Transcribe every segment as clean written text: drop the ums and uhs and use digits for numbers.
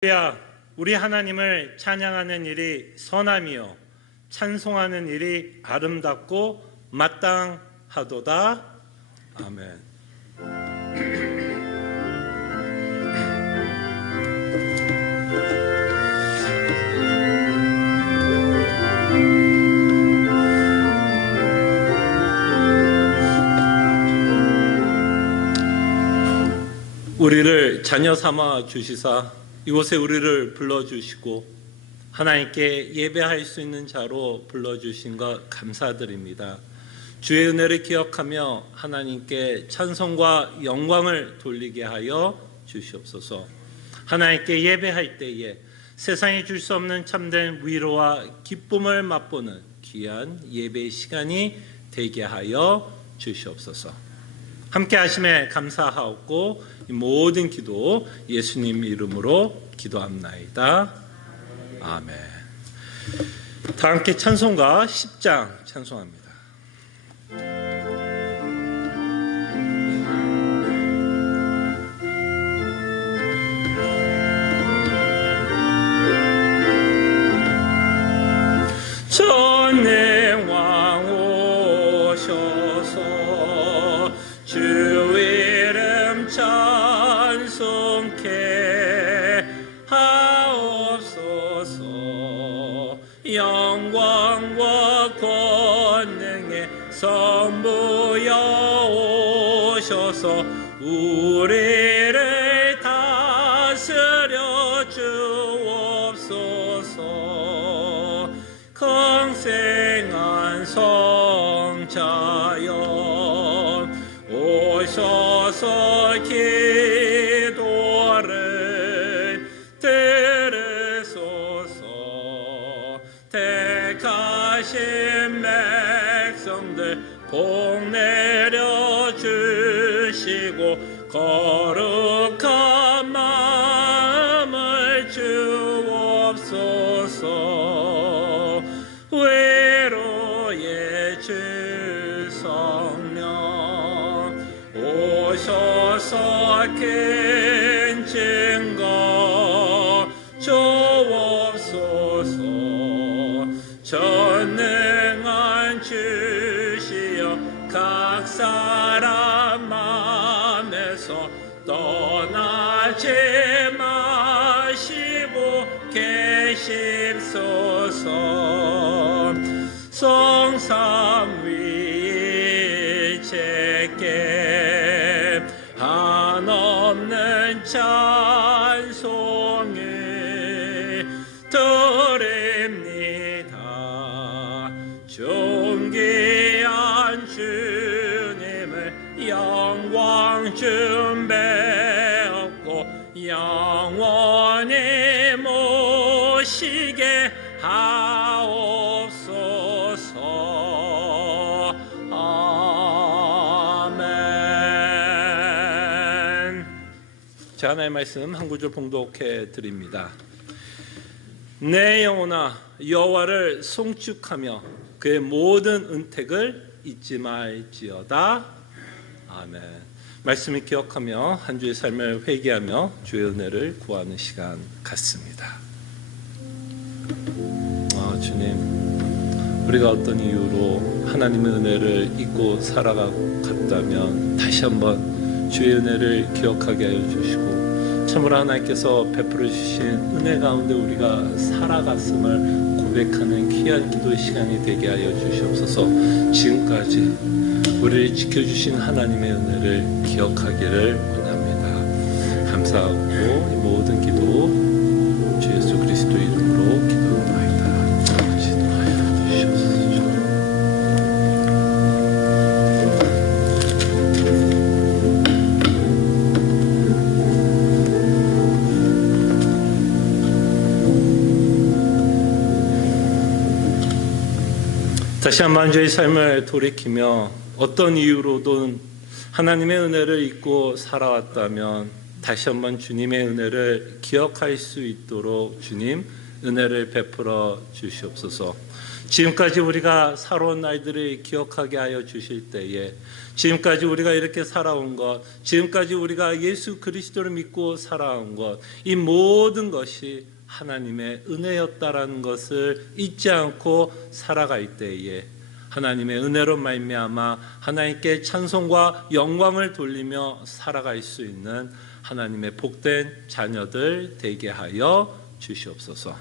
할렐루야, 우리 하나님을 찬양하는 일이 선함이요 찬송하는 일이 아름답고 마땅하도다. 아멘. 우리를 자녀 삼아 주시사 이곳에 우리를 불러주시고 하나님께 예배할 수 있는 자로 불러주신 것 감사드립니다. 주의 은혜를 기억하며 하나님께 찬송과 영광을 돌리게 하여 주시옵소서. 하나님께 예배할 때에 세상이 줄 수 없는 참된 위로와 기쁨을 맛보는 귀한 예배의 시간이 되게 하여 주시옵소서. 함께 하심에 감사하옵고 이 모든 기도 예수님 이름으로 기도합나이다. 아멘. 다 함께 찬송가 10장 찬송합니다. 전능왕 오셔서 주 이름 찬송케 하옵소서. 영광과 권능의 선부여 오셔서 우리를 다스려 주옵소서. 강생한 성자여 오셔서 기도를 들으소서. 택하신 백성들 복 내려 주시고 거룩한 마음을 주옵소서. 위로의 주 성령 오셔서 큰 증거 주옵소서. 전능한 주시여 각 사람 맘에서 떠나지 마시고 계십소서. 성삼 위에 제게 한없는 찬송을 드립니다. 존귀한 주님을 영광 준배하고 영원히 모시게 하옵소서. 아멘. 자, 하나님의 말씀 한 구절 봉독해 드립니다. 내 영혼아 여호와를 송축하며 그의 모든 은택을 잊지 말지어다. 아멘. 말씀을 기억하며 한 주의 삶을 회개하며 주의 은혜를 구하는 시간 같습니다. 주님, 우리가 어떤 이유로 하나님의 은혜를 잊고 살아갔다면 다시 한번 주의 은혜를 기억하게 하여 주시고 참으로 하나님께서 베풀어 주신 은혜 가운데 우리가 살아갔음을 고백하는 귀한 기도의 시간이 되게 하여 주시옵소서. 지금까지 우리를 지켜주신 하나님의 은혜를 기억하기를 원합니다. 감사하고 이 모든 기도 주 예수 그리스도 이름으로 기도합니다. 기도하여 주시옵소서. 다시 한번 저희 삶을 돌이키며 어떤 이유로든 하나님의 은혜를 잊고 살아왔다면 다시 한번 주님의 은혜를 기억할 수 있도록 주님 은혜를 베풀어 주시옵소서. 지금까지 우리가 살아온 날들을 기억하게 하여 주실 때에, 지금까지 우리가 이렇게 살아온 것, 지금까지 우리가 예수 그리스도를 믿고 살아온 것, 이 모든 것이 하나님의 은혜였다라는 것을 잊지 않고 살아갈 때에 하나님의 은혜로 말미암아 하나님께 찬송과 영광을 돌리며 살아갈 수 있는 하나님의 복된 자녀들 되게 하여 주시옵소서.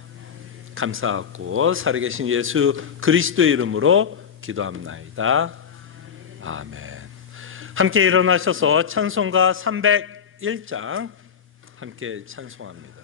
감사하고 살아계신 예수 그리스도의 이름으로 기도합나이다. 아멘. 함께 일어나셔서 찬송가 301장 함께 찬송합니다.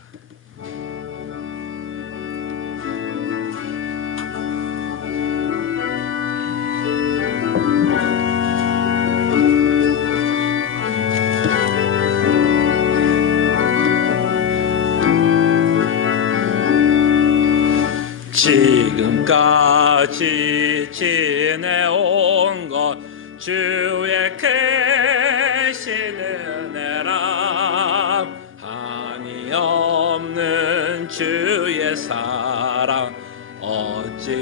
지금까지 지내온 것 주의 크신 은혜라, 한이 없는 주의 사랑 어찌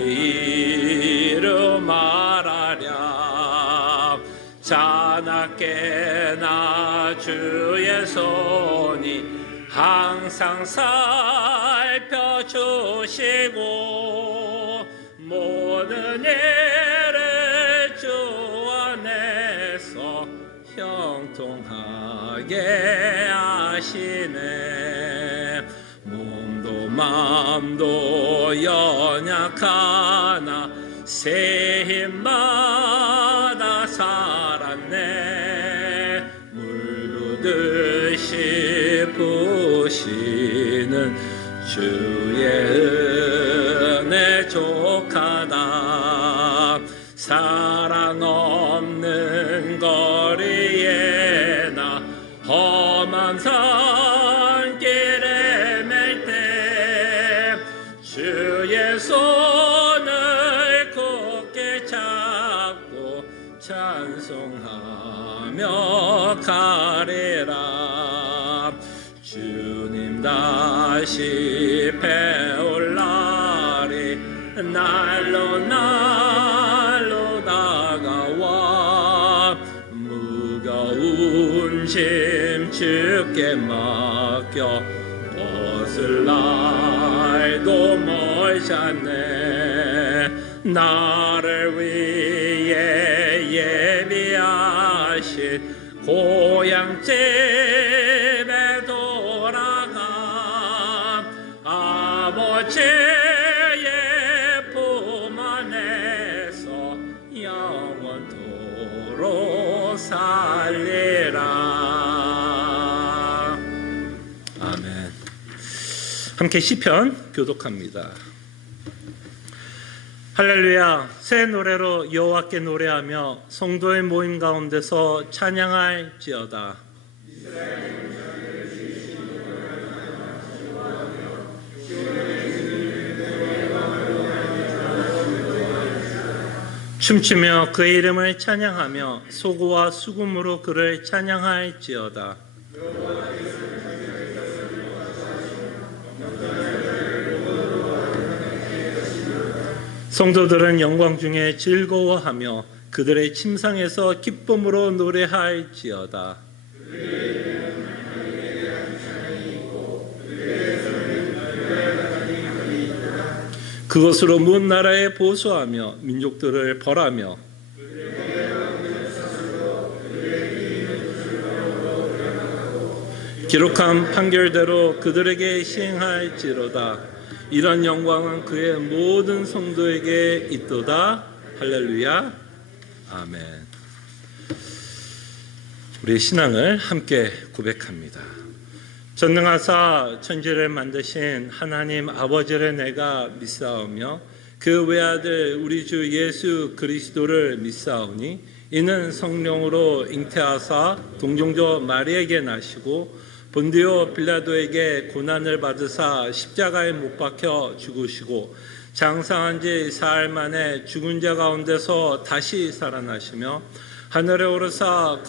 이루 말하랴. 자나깨나 주의 손이 항상 살펴주시고 모든 일을 주 안에서 형통하게 하시네. 몸도 마음도 연약하나 새 힘마다 살았네. 물부듯이 부시는 주의 은혜 족하다. 사랑 없는 거리에 나 험한 산길에 맬 때 주의 손을 굳게 잡고 찬송하며 가리라. 주님 다시 배울 날이 날로 날로 다가와 무거운 짐 주께 맡겨 벗을 날도 멀지 않네. 나를 위해 예비하신 고향집에 돌아가 아버지의 품 안에서 영원토록 살리라. 아멘. 함께 시편 교독합니다. 할렐루야. 새 노래로 여호와께 노래하며 성도의 모임 가운데서 찬양할지어다. 춤추며 그의 이름을 찬양하며 소고와 수금으로 그를 찬양할지어다. 성도들은 영광 중에 즐거워하며 그들의 침상에서 기쁨으로 노래할지어다. 그것으로 문 나라에 보수하며 민족들을 벌하며 기록한 판결대로 그들에게 시행할지로다. 이런 영광은 그의 모든 성도에게 있도다. 할렐루야. 아멘. 우리의 신앙을 함께 고백합니다. 전능하사 천지를 만드신 하나님 아버지를 내가 믿사오며 그 외아들 우리 주 예수 그리스도를 믿사오니 이는 성령으로 잉태하사 동정조 마리에게 나시고 본디오 빌라도에게 고난을 받으사 십자가에 못 박혀 죽으시고 장사한 지 사흘 만에 죽은 자 가운데서 다시 살아나시며 하늘에 오르사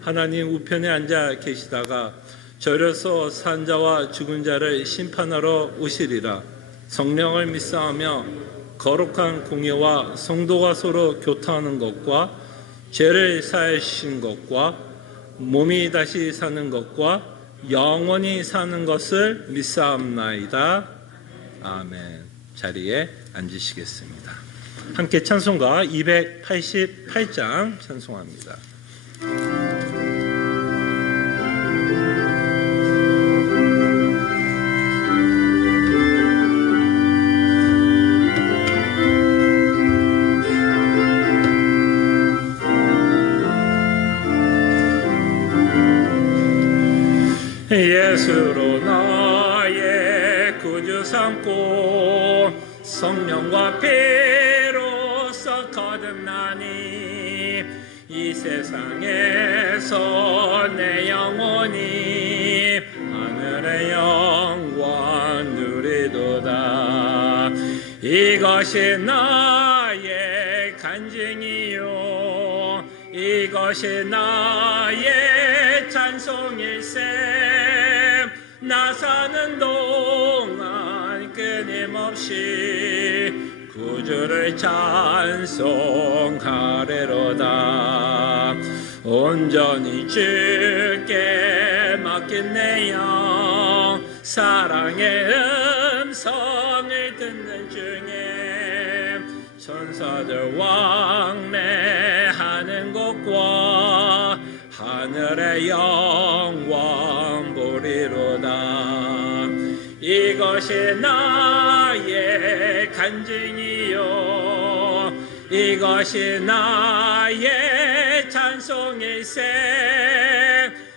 하나님 우편에 앉아 계시다가 저려서 산 자와 죽은 자를 심판하러 오시리라. 성령을 믿사하며 거룩한 공예와 성도가 서로 교통하는 것과 죄를 사하신 것과 몸이 다시 사는 것과 영원히 사는 것을 믿사옵나이다. 아멘. 자리에 앉으시겠습니다. 함께 찬송가 288장 찬송합니다. 예수로 나의 구주 삼고 성령과 피로써 거듭나니 이 세상에서 내 영혼이 하늘의 영광 누리도다. 이것이 나의 간증이요 이것이 나의 찬송일세. 나 사는 동안 끊임없이 구주를 찬송하리로다. 온전히 주께 맡긴 내 영 사랑의 음성을 듣는 중에 천사들 왕래하는 곳과 하늘의 영광 보리로다. 이것이 나의 간증이요 이것이 나의 찬송일세.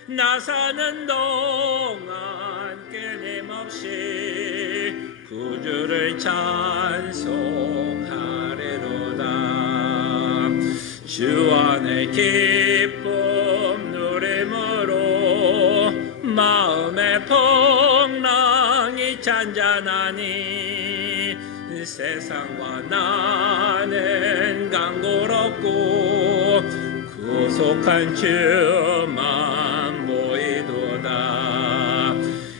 나 사는 동안 끊임없이 구주를 찬송하리로다. 주 안의 기쁨 누림으로 마음의 풍랑이 잔잔하니 세상과 나는 간고롭고 구속한 주만 보이도다.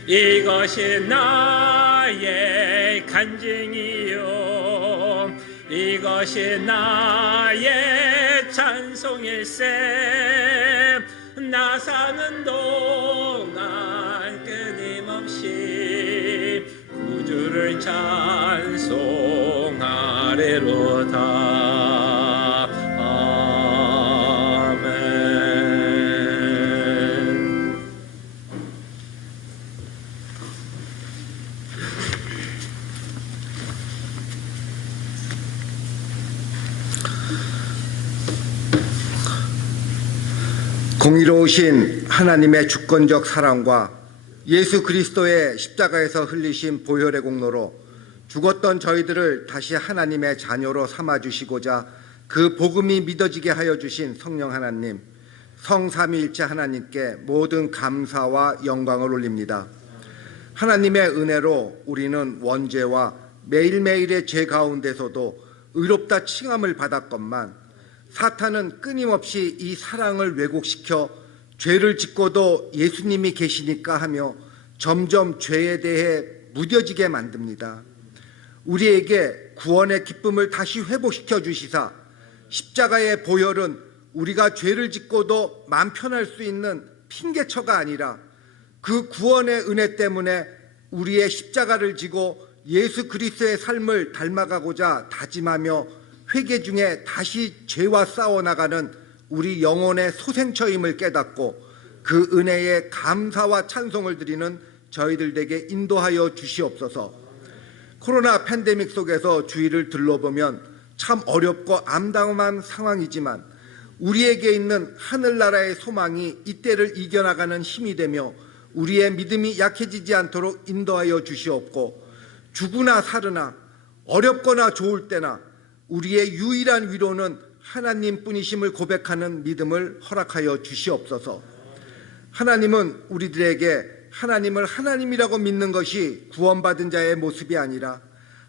이것이 나의 간증이요 이것이 나의 찬송일세. 나 사는 동안 끊임없이 구주를 찬송하리로다. 아멘. 공의로우신 하나님의 주권적 사랑과 예수 그리스도의 십자가에서 흘리신 보혈의 공로로 죽었던 저희들을 다시 하나님의 자녀로 삼아주시고자 그 복음이 믿어지게 하여 주신 성령 하나님, 성삼위일체 하나님께 모든 감사와 영광을 올립니다. 하나님의 은혜로 우리는 원죄와 매일매일의 죄 가운데서도 의롭다 칭함을 받았건만 사탄은 끊임없이 이 사랑을 왜곡시켜 죄를 짓고도 예수님이 계시니까 하며 점점 죄에 대해 무뎌지게 만듭니다. 우리에게 구원의 기쁨을 다시 회복시켜 주시사 십자가의 보혈은 우리가 죄를 짓고도 마음 편할 수 있는 핑계처가 아니라 그 구원의 은혜 때문에 우리의 십자가를 지고 예수 그리스도의 삶을 닮아가고자 다짐하며 회개 중에 다시 죄와 싸워나가는 우리 영혼의 소생처임을 깨닫고 그 은혜에 감사와 찬송을 드리는 저희들 에게 인도하여 주시옵소서. 코로나 팬데믹 속에서 주위를 둘러보면 참 어렵고 암담한 상황이지만 우리에게 있는 하늘나라의 소망이 이때를 이겨나가는 힘이 되며 우리의 믿음이 약해지지 않도록 인도하여 주시옵고, 죽으나 살으나 어렵거나 좋을 때나 우리의 유일한 위로는 하나님뿐이심을 고백하는 믿음을 허락하여 주시옵소서. 하나님은 우리들에게 하나님을 하나님이라고 믿는 것이 구원받은 자의 모습이 아니라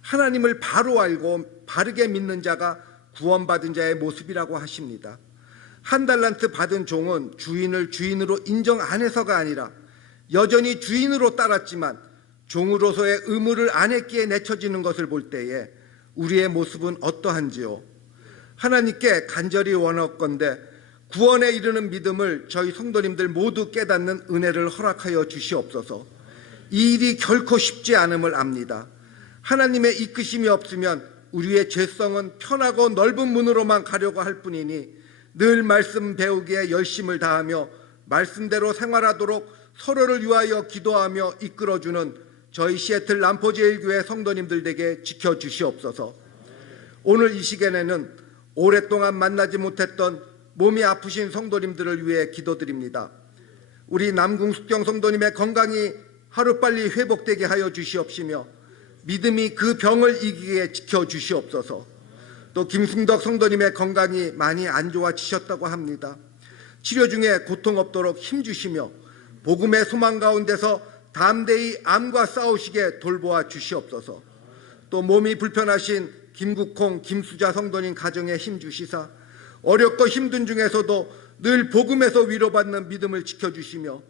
하나님을 바로 알고 바르게 믿는 자가 구원받은 자의 모습이라고 하십니다. 한 달란트 받은 종은 주인을 주인으로 인정 안 해서가 아니라 여전히 주인으로 따랐지만 종으로서의 의무를 안 했기에 내쳐지는 것을 볼 때에 우리의 모습은 어떠한지요? 하나님께 간절히 원하건대 구원에 이르는 믿음을 저희 성도님들 모두 깨닫는 은혜를 허락하여 주시옵소서. 이 일이 결코 쉽지 않음을 압니다. 하나님의 이끄심이 없으면 우리의 죄성은 편하고 넓은 문으로만 가려고 할 뿐이니 늘 말씀 배우기에 열심을 다하며 말씀대로 생활하도록 서로를 위하여 기도하며 이끌어주는 저희 시애틀 남포제일교회 성도님들에게 지켜주시옵소서. 오늘 이 시간에는 오랫동안 만나지 못했던 몸이 아프신 성도님들을 위해 기도드립니다. 우리 남궁숙경 성도님의 건강이 하루빨리 회복되게 하여 주시옵시며 믿음이 그 병을 이기게 지켜주시옵소서. 또 김승덕 성도님의 건강이 많이 안 좋아지셨다고 합니다. 치료 중에 고통 없도록 힘주시며 복음의 소망 가운데서 담대히 암과 싸우시게 돌보아 주시옵소서. 또 몸이 불편하신 김국홍, 김수자 성도님 가정에 힘주시사 어렵고 힘든 중에서도 늘 복음에서 위로받는 믿음을 지켜주시며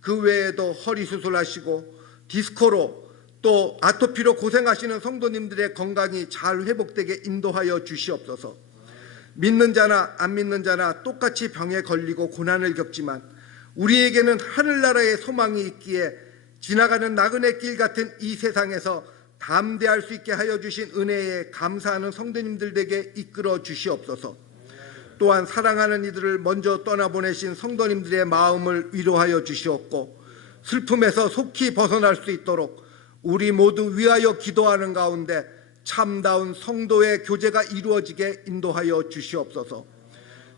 그 외에도 허리 수술하시고 디스코로 또 아토피로 고생하시는 성도님들의 건강이 잘 회복되게 인도하여 주시옵소서. 믿는 자나 안 믿는 자나 똑같이 병에 걸리고 고난을 겪지만 우리에게는 하늘나라의 소망이 있기에 지나가는 나그네 길 같은 이 세상에서 담대할 수 있게 하여 주신 은혜에 감사하는 성도님들에게 이끌어 주시옵소서. 또한 사랑하는 이들을 먼저 떠나보내신 성도님들의 마음을 위로하여 주시옵고 슬픔에서 속히 벗어날 수 있도록 우리 모두 위하여 기도하는 가운데 참다운 성도의 교제가 이루어지게 인도하여 주시옵소서.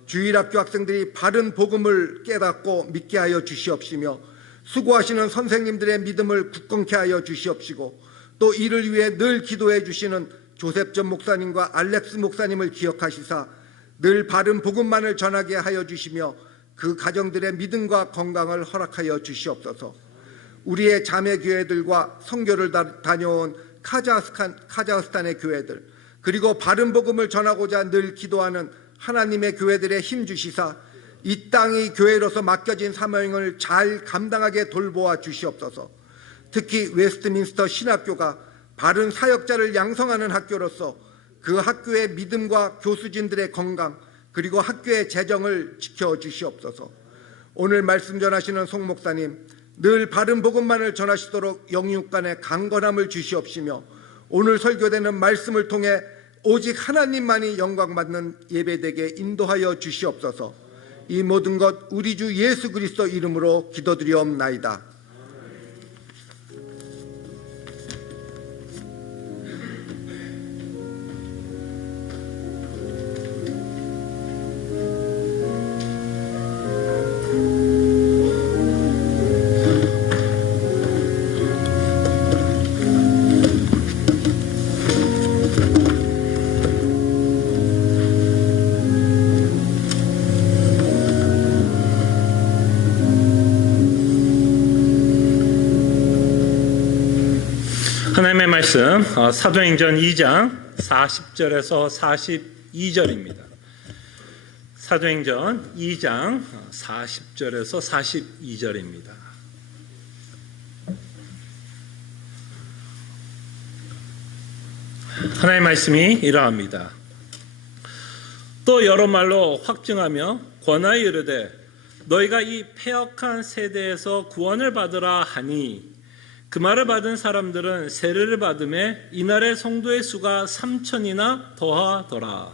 주일학교 학생들이 바른 복음을 깨닫고 믿게 하여 주시옵시며 수고하시는 선생님들의 믿음을 굳건케 하여 주시옵시고 또 이를 위해 늘 기도해 주시는 조셉 전 목사님과 알렉스 목사님을 기억하시사 늘 바른 복음만을 전하게 하여 주시며 그 가정들의 믿음과 건강을 허락하여 주시옵소서. 우리의 자매 교회들과 선교를 다녀온 카자흐스탄의 교회들 그리고 바른 복음을 전하고자 늘 기도하는 하나님의 교회들의 힘 주시사 이 땅이 교회로서 맡겨진 사명을 잘 감당하게 돌보아 주시옵소서. 특히 웨스트민스터 신학교가 바른 사역자를 양성하는 학교로서 그 학교의 믿음과 교수진들의 건강 그리고 학교의 재정을 지켜주시옵소서. 오늘 말씀 전하시는 송 목사님 늘 바른 복음만을 전하시도록 영육간의 강건함을 주시옵시며 오늘 설교되는 말씀을 통해 오직 하나님만이 영광받는 예배되게 인도하여 주시옵소서. 이 모든 것 우리 주 예수 그리스도 이름으로 기도드리옵나이다. 하나님의 말씀 사도행전 2장 40절에서 42절입니다. 사도행전 2장 40절에서 42절입니다. 하나님의 말씀이 이러합니다. 또 여러 말로 확증하며 권하여 이르되 너희가 이 패역한 세대에서 구원을 받으라 하니 그 말을 받은 사람들은 세례를 받음에 이날의 성도의 수가 3,000이나 더하더라.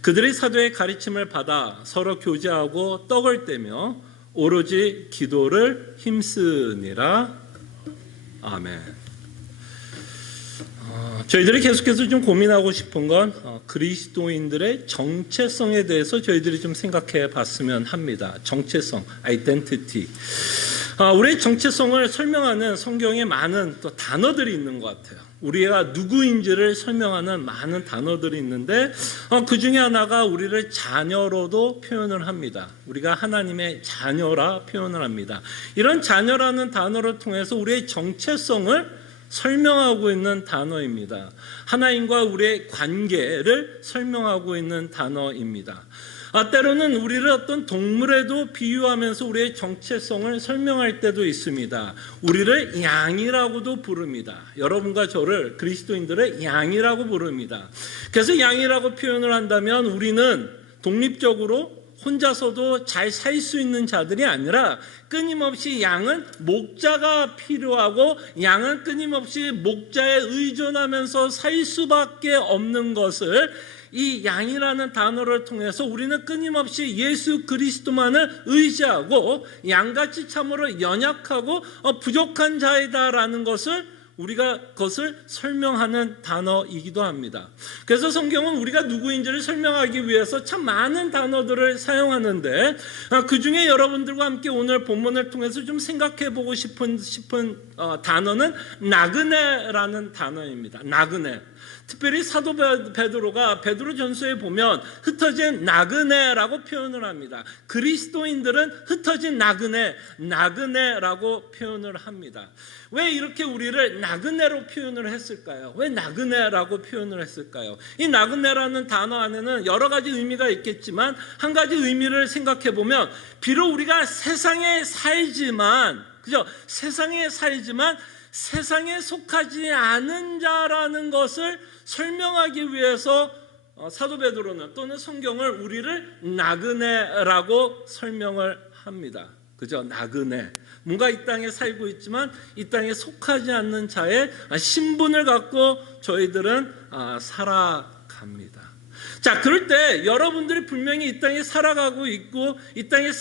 그들이 사도의 가르침을 받아 서로 교제하고 떡을 떼며 오로지 기도를 힘쓰니라. 아멘. 저희들이 계속해서 좀 고민하고 싶은 건 그리스도인들의 정체성에 대해서 저희들이 좀 생각해 봤으면 합니다. 정체성, 아이덴티티. 우리의 정체성을 설명하는 성경에 많은 또 단어들이 있는 것 같아요. 우리가 누구인지를 설명하는 많은 단어들이 있는데 그 중에 하나가 우리를 자녀로도 표현을 합니다. 우리가 하나님의 자녀라 표현을 합니다. 이런 자녀라는 단어를 통해서 우리의 정체성을 설명하고 있는 단어입니다. 하나님과 우리의 관계를 설명하고 있는 단어입니다. 때로는 우리를 어떤 동물에도 비유하면서 우리의 정체성을 설명할 때도 있습니다. 우리를 양이라고도 부릅니다. 여러분과 저를 그리스도인들을 양이라고 부릅니다. 그래서 양이라고 표현을 한다면 우리는 독립적으로 혼자서도 잘 살 수 있는 자들이 아니라 끊임없이 양은 목자가 필요하고 양은 끊임없이 목자에 의존하면서 살 수밖에 없는 것을 이 양이라는 단어를 통해서 우리는 끊임없이 예수 그리스도만을 의지하고 양같이 참으로 연약하고 부족한 자이다라는 것을 우리가 그것을 설명하는 단어이기도 합니다. 그래서 성경은 우리가 누구인지를 설명하기 위해서 참 많은 단어들을 사용하는데 그 중에 여러분들과 함께 오늘 본문을 통해서 좀 생각해 보고 싶은 단어는 나그네라는 단어입니다. 나그네. 특별히 사도 베드로가 베드로전서에 보면 흩어진 나그네라고 표현을 합니다. 그리스도인들은 흩어진 나그네라고 표현을 합니다. 왜 이렇게 우리를 나그네로 표현을 했을까요? 왜 나그네라고 표현을 했을까요? 이 나그네라는 단어 안에는 여러 가지 의미가 있겠지만 한 가지 의미를 생각해 보면 비록 우리가 세상에 살지만 세상에 속하지 않은 자라는 것을 설명하기 위해서 사도 베드로는 또는 성경을 우리를 나그네라고 설명을 합니다. 그죠? 나그네. 뭔가 이 땅에 살고 있지만 이 땅에 속하지 않는 자의 신분을 갖고 저희들은 살아갑니다. 자, 그럴 때 여러분들이 분명히 이 땅에 살아가고 있고 이 땅에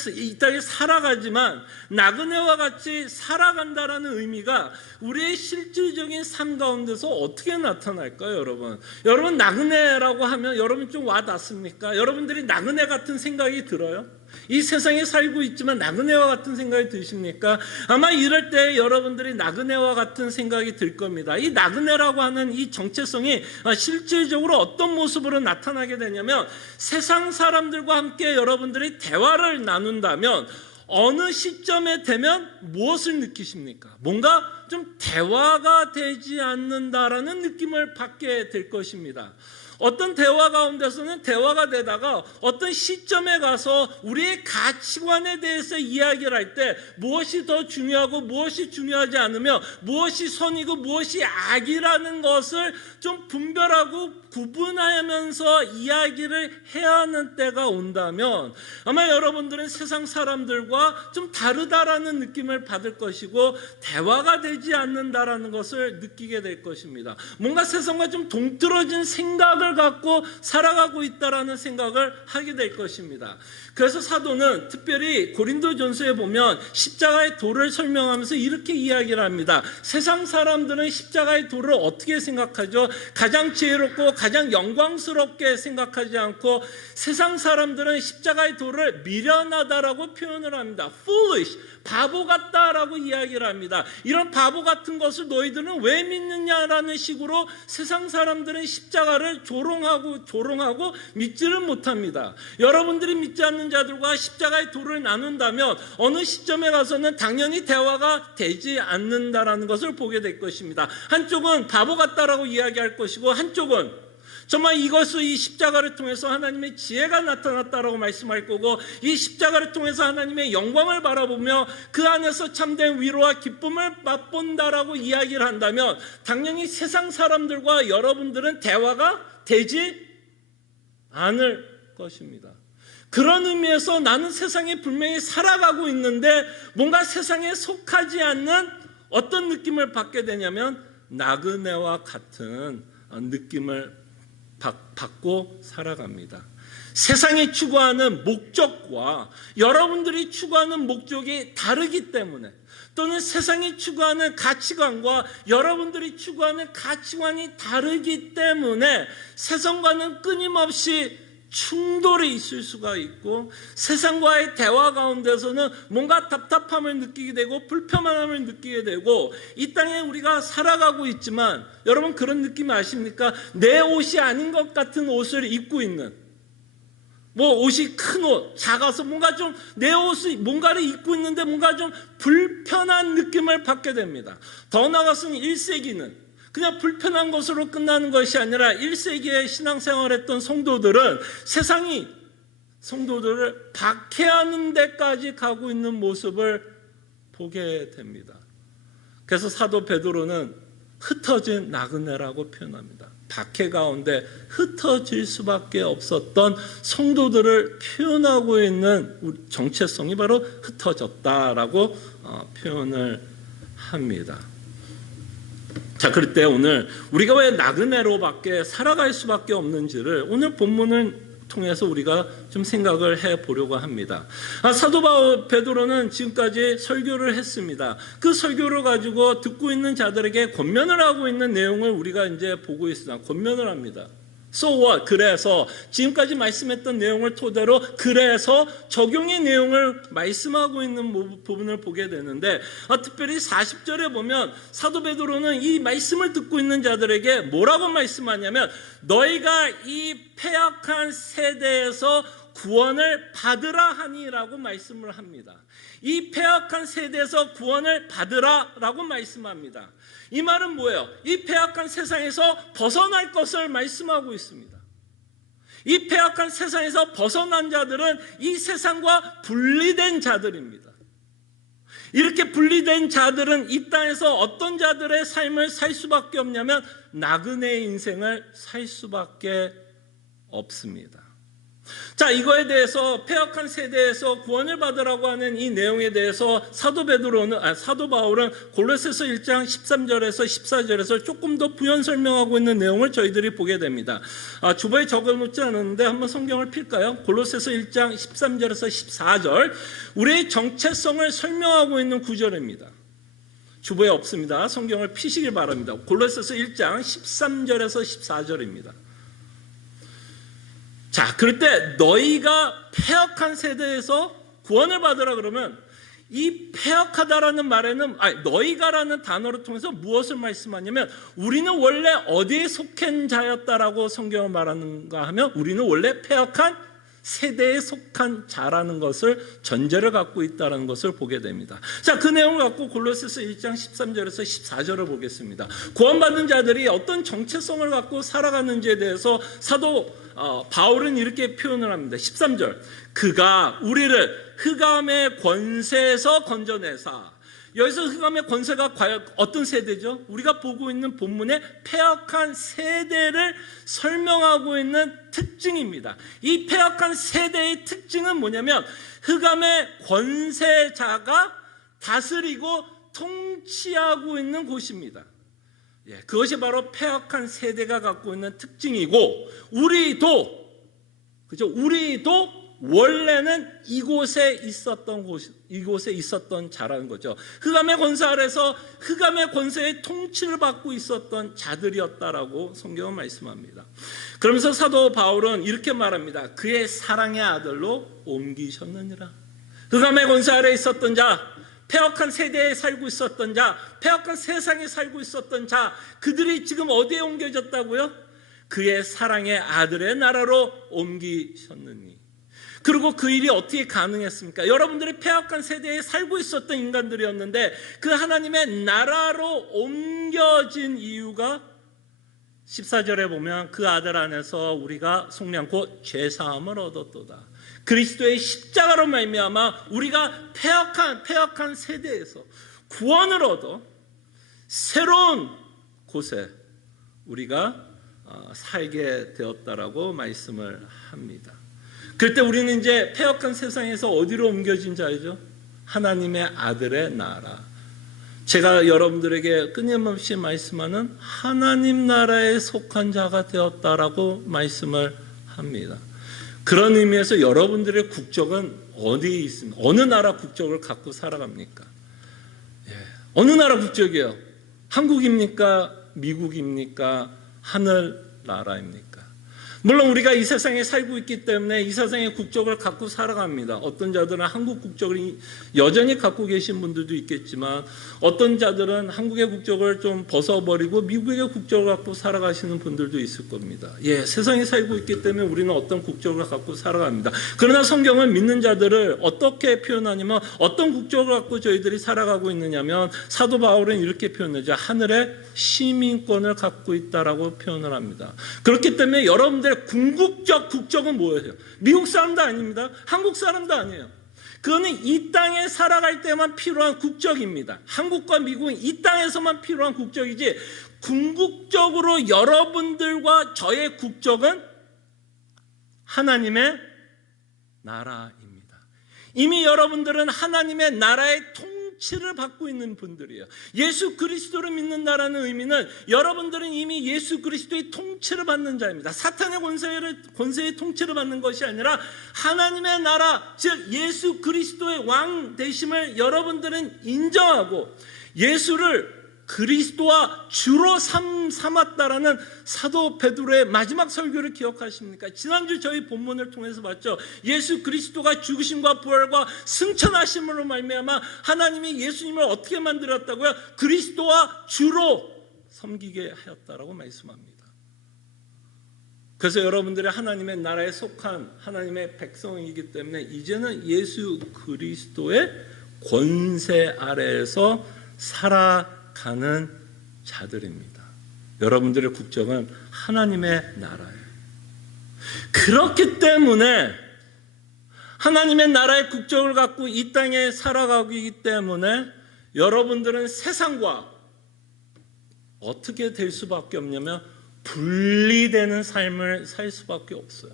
살아가지만 나그네와 같이 살아간다라는 의미가 우리의 실질적인 삶 가운데서 어떻게 나타날까요, 여러분? 여러분 나그네라고 하면 여러분 좀 와닿습니까? 여러분들이 나그네 같은 생각이 들어요? 이 세상에 살고 있지만 나그네와 같은 생각이 드십니까? 아마 이럴 때 여러분들이 나그네와 같은 생각이 들 겁니다. 이 나그네라고 하는 이 정체성이 실질적으로 어떤 모습으로 나타나게 되냐면 세상 사람들과 함께 여러분들이 대화를 나눈다면 어느 시점에 되면 무엇을 느끼십니까? 뭔가 좀 대화가 되지 않는다라는 느낌을 받게 될 것입니다. 어떤 대화 가운데서는 대화가 되다가 어떤 시점에 가서 우리의 가치관에 대해서 이야기를 할 때 무엇이 더 중요하고 무엇이 중요하지 않으며 무엇이 선이고 무엇이 악이라는 것을 좀 분별하고 구분하면서 이야기를 해야 하는 때가 온다면 아마 여러분들은 세상 사람들과 좀 다르다라는 느낌을 받을 것이고 대화가 되지 않는다라는 것을 느끼게 될 것입니다. 뭔가 세상과 좀 동떨어진 생각을 갖고 살아가고 있다라는 생각을 하게 될 것입니다. 그래서 사도는 특별히 고린도전서에 보면 십자가의 도를 설명하면서 이렇게 이야기를 합니다. 세상 사람들은 십자가의 도를 어떻게 생각하죠? 가장 지혜롭고 가장 영광스럽게 생각하지 않고 세상 사람들은 십자가의 도를 미련하다라고 표현을 합니다. foolish, 바보 같다라고 이야기를 합니다. 이런 바보 같은 것을 너희들은 왜 믿느냐라는 식으로 세상 사람들은 십자가를 조롱하고 믿지를 못합니다. 여러분들이 믿지 않는 자들과 십자가의 도를 나눈다면 어느 시점에 가서는 당연히 대화가 되지 않는다라는 것을 보게 될 것입니다. 한쪽은 바보 같다라고 이야기할 것이고 한쪽은 정말 이 십자가를 통해서 하나님의 지혜가 나타났다라고 말씀할 거고 이 십자가를 통해서 하나님의 영광을 바라보며 그 안에서 참된 위로와 기쁨을 맛본다라고 이야기를 한다면 당연히 세상 사람들과 여러분들은 대화가 되지 않을 것입니다. 그런 의미에서 나는 세상에 분명히 살아가고 있는데 뭔가 세상에 속하지 않는 어떤 느낌을 받게 되냐면 나그네와 같은 느낌을 받고 살아갑니다. 세상이 추구하는 목적과 여러분들이 추구하는 목적이 다르기 때문에 또는 세상이 추구하는 가치관과 여러분들이 추구하는 가치관이 다르기 때문에 세상과는 끊임없이 충돌이 있을 수가 있고 세상과의 대화 가운데서는 뭔가 답답함을 느끼게 되고 불편함을 느끼게 되고 이 땅에 우리가 살아가고 있지만 여러분 그런 느낌 아십니까? 내 옷이 아닌 것 같은 옷을 입고 있는 옷이 큰 옷, 작아서 뭔가 좀 내 옷이 뭔가를 입고 있는데 뭔가 좀 불편한 느낌을 받게 됩니다. 더 나아가서는 1세기는 그냥 불편한 것으로 끝나는 것이 아니라 1세기에 신앙생활을 했던 성도들은 세상이 성도들을 박해하는 데까지 가고 있는 모습을 보게 됩니다. 그래서 사도 베드로는 흩어진 나그네라고 표현합니다. 박해 가운데 흩어질 수밖에 없었던 성도들을 표현하고 있는 정체성이 바로 흩어졌다라고 표현을 합니다. 자, 그럴 때 오늘 우리가 왜 나그네로밖에 살아갈 수밖에 없는지를 오늘 본문을 통해서 우리가 좀 생각을 해보려고 합니다. 사도 베드로는 지금까지 설교를 했습니다. 그 설교를 가지고 듣고 있는 자들에게 권면을 하고 있는 내용을 우리가 이제 보고 있습니다. 권면을 합니다. So what? 그래서 지금까지 말씀했던 내용을 토대로 그래서 적용의 내용을 말씀하고 있는 부분을 보게 되는데 특별히 40절에 보면 사도 베드로는 이 말씀을 듣고 있는 자들에게 뭐라고 말씀하냐면 너희가 이 패역한 세대에서 구원을 받으라 하니라고 말씀을 합니다. 이 패역한 세대에서 구원을 받으라라고 말씀합니다. 이 말은 뭐예요? 이 패역한 세상에서 벗어날 것을 말씀하고 있습니다. 이 패역한 세상에서 벗어난 자들은 이 세상과 분리된 자들입니다. 이렇게 분리된 자들은 이 땅에서 어떤 자들의 삶을 살 수밖에 없냐면 나그네의 인생을 살 수밖에 없습니다. 자, 이거에 대해서 패역한 세대에서 구원을 받으라고 하는 이 내용에 대해서 사도 바울은 골로새서 1장 13절에서 14절에서 조금 더 부연 설명하고 있는 내용을 저희들이 보게 됩니다. 주보에 적어놓지 않았는데 한번 성경을 필까요? 골로새서 1장 13절에서 14절 우리의 정체성을 설명하고 있는 구절입니다. 주보에 없습니다. 성경을 피시길 바랍니다. 골로새서 1장 13절에서 14절입니다. 자, 그럴 때 너희가 패역한 세대에서 구원을 받으라 그러면 이 패역하다라는 말에는 너희가라는 단어를 통해서 무엇을 말씀하냐면 우리는 원래 어디에 속한 자였다라고 성경을 말하는가 하면 우리는 원래 패역한 세대에 속한 자라는 것을 전제를 갖고 있다는 것을 보게 됩니다. 자, 그 내용을 갖고 골로새서 1장 13절에서 14절을 보겠습니다. 구원받은 자들이 어떤 정체성을 갖고 살아가는지에 대해서 사도 바울은 이렇게 표현을 합니다. 13절 그가 우리를 흑암의 권세에서 건져내사. 여기서 흑암의 권세가 과연 어떤 세대죠? 우리가 보고 있는 본문의 패역한 세대를 설명하고 있는 특징입니다. 이 패역한 세대의 특징은 뭐냐면 흑암의 권세자가 다스리고 통치하고 있는 곳입니다. 그것이 바로 패역한 세대가 갖고 있는 특징이고 우리도 원래는 이곳에 있었던 자라는 거죠. 흑암의 권세 아래서 흑암의 권세의 통치를 받고 있었던 자들이었다라고 성경은 말씀합니다. 그러면서 사도 바울은 이렇게 말합니다. 그의 사랑의 아들로 옮기셨느니라. 흑암의 권세 아래에 있었던 자, 패역한 세대에 살고 있었던 자, 패역한 세상에 살고 있었던 자, 그들이 지금 어디에 옮겨졌다고요? 그의 사랑의 아들의 나라로 옮기셨느니. 그리고 그 일이 어떻게 가능했습니까? 여러분들이 패역한 세대에 살고 있었던 인간들이었는데 그 하나님의 나라로 옮겨진 이유가 14절에 보면 그 아들 안에서 우리가 속량 곧 죄사함을 얻었도다. 그리스도의 십자가로 말미암아 우리가 패역한 세대에서 구원을 얻어 새로운 곳에 우리가 살게 되었다라고 말씀을 합니다. 그때 우리는 이제 패역한 세상에서 어디로 옮겨진 자이죠? 하나님의 아들의 나라. 제가 여러분들에게 끊임없이 말씀하는 하나님 나라에 속한 자가 되었다라고 말씀을 합니다. 그런 의미에서 여러분들의 국적은 어디에 있습니까? 어느 나라 국적을 갖고 살아갑니까? 어느 나라 국적이에요? 한국입니까? 미국입니까? 하늘나라입니까? 물론 우리가 이 세상에 살고 있기 때문에 이 세상의 국적을 갖고 살아갑니다. 어떤 자들은 한국 국적을 여전히 갖고 계신 분들도 있겠지만 어떤 자들은 한국의 국적을 좀 벗어버리고 미국의 국적을 갖고 살아가시는 분들도 있을 겁니다. 세상에 살고 있기 때문에 우리는 어떤 국적을 갖고 살아갑니다. 그러나 성경은 믿는 자들을 어떻게 표현하냐면 어떤 국적을 갖고 저희들이 살아가고 있느냐면 사도 바울은 이렇게 표현하죠. 하늘의 시민권을 갖고 있다라고 표현을 합니다. 그렇기 때문에 여러분들 여러분들의 궁극적 국적은 뭐예요? 미국 사람도 아닙니다. 한국 사람도 아니에요. 그거는 이 땅에 살아갈 때만 필요한 국적입니다. 한국과 미국은 이 땅에서만 필요한 국적이지, 궁극적으로 여러분들과 저의 국적은 하나님의 나라입니다. 이미 여러분들은 하나님의 나라의 통치를 받고 있는 분들이에요. 예수 그리스도를 믿는다라는 의미는 여러분들은 이미 예수 그리스도의 통치를 받는 자입니다. 사탄의 권세의 통치를 받는 것이 아니라 하나님의 나라, 즉 예수 그리스도의 왕 되심을 여러분들은 인정하고 예수를 그리스도와 주로 삼았다라는 사도 베드로의 마지막 설교를 기억하십니까? 지난주 저희 본문을 통해서 봤죠. 예수 그리스도가 죽으심과 부활과 승천하심으로 말미암아 하나님이 예수님을 어떻게 만들었다고요? 그리스도와 주로 섬기게 하였다라고 말씀합니다. 그래서 여러분들이 하나님의 나라에 속한 하나님의 백성이기 때문에 이제는 예수 그리스도의 권세 아래에서 살아가는 자들입니다. 여러분들의 국적은 하나님의 나라예요. 그렇기 때문에 하나님의 나라의 국적을 갖고 이 땅에 살아가기 때문에 여러분들은 세상과 어떻게 될 수밖에 없냐면 분리되는 삶을 살 수밖에 없어요.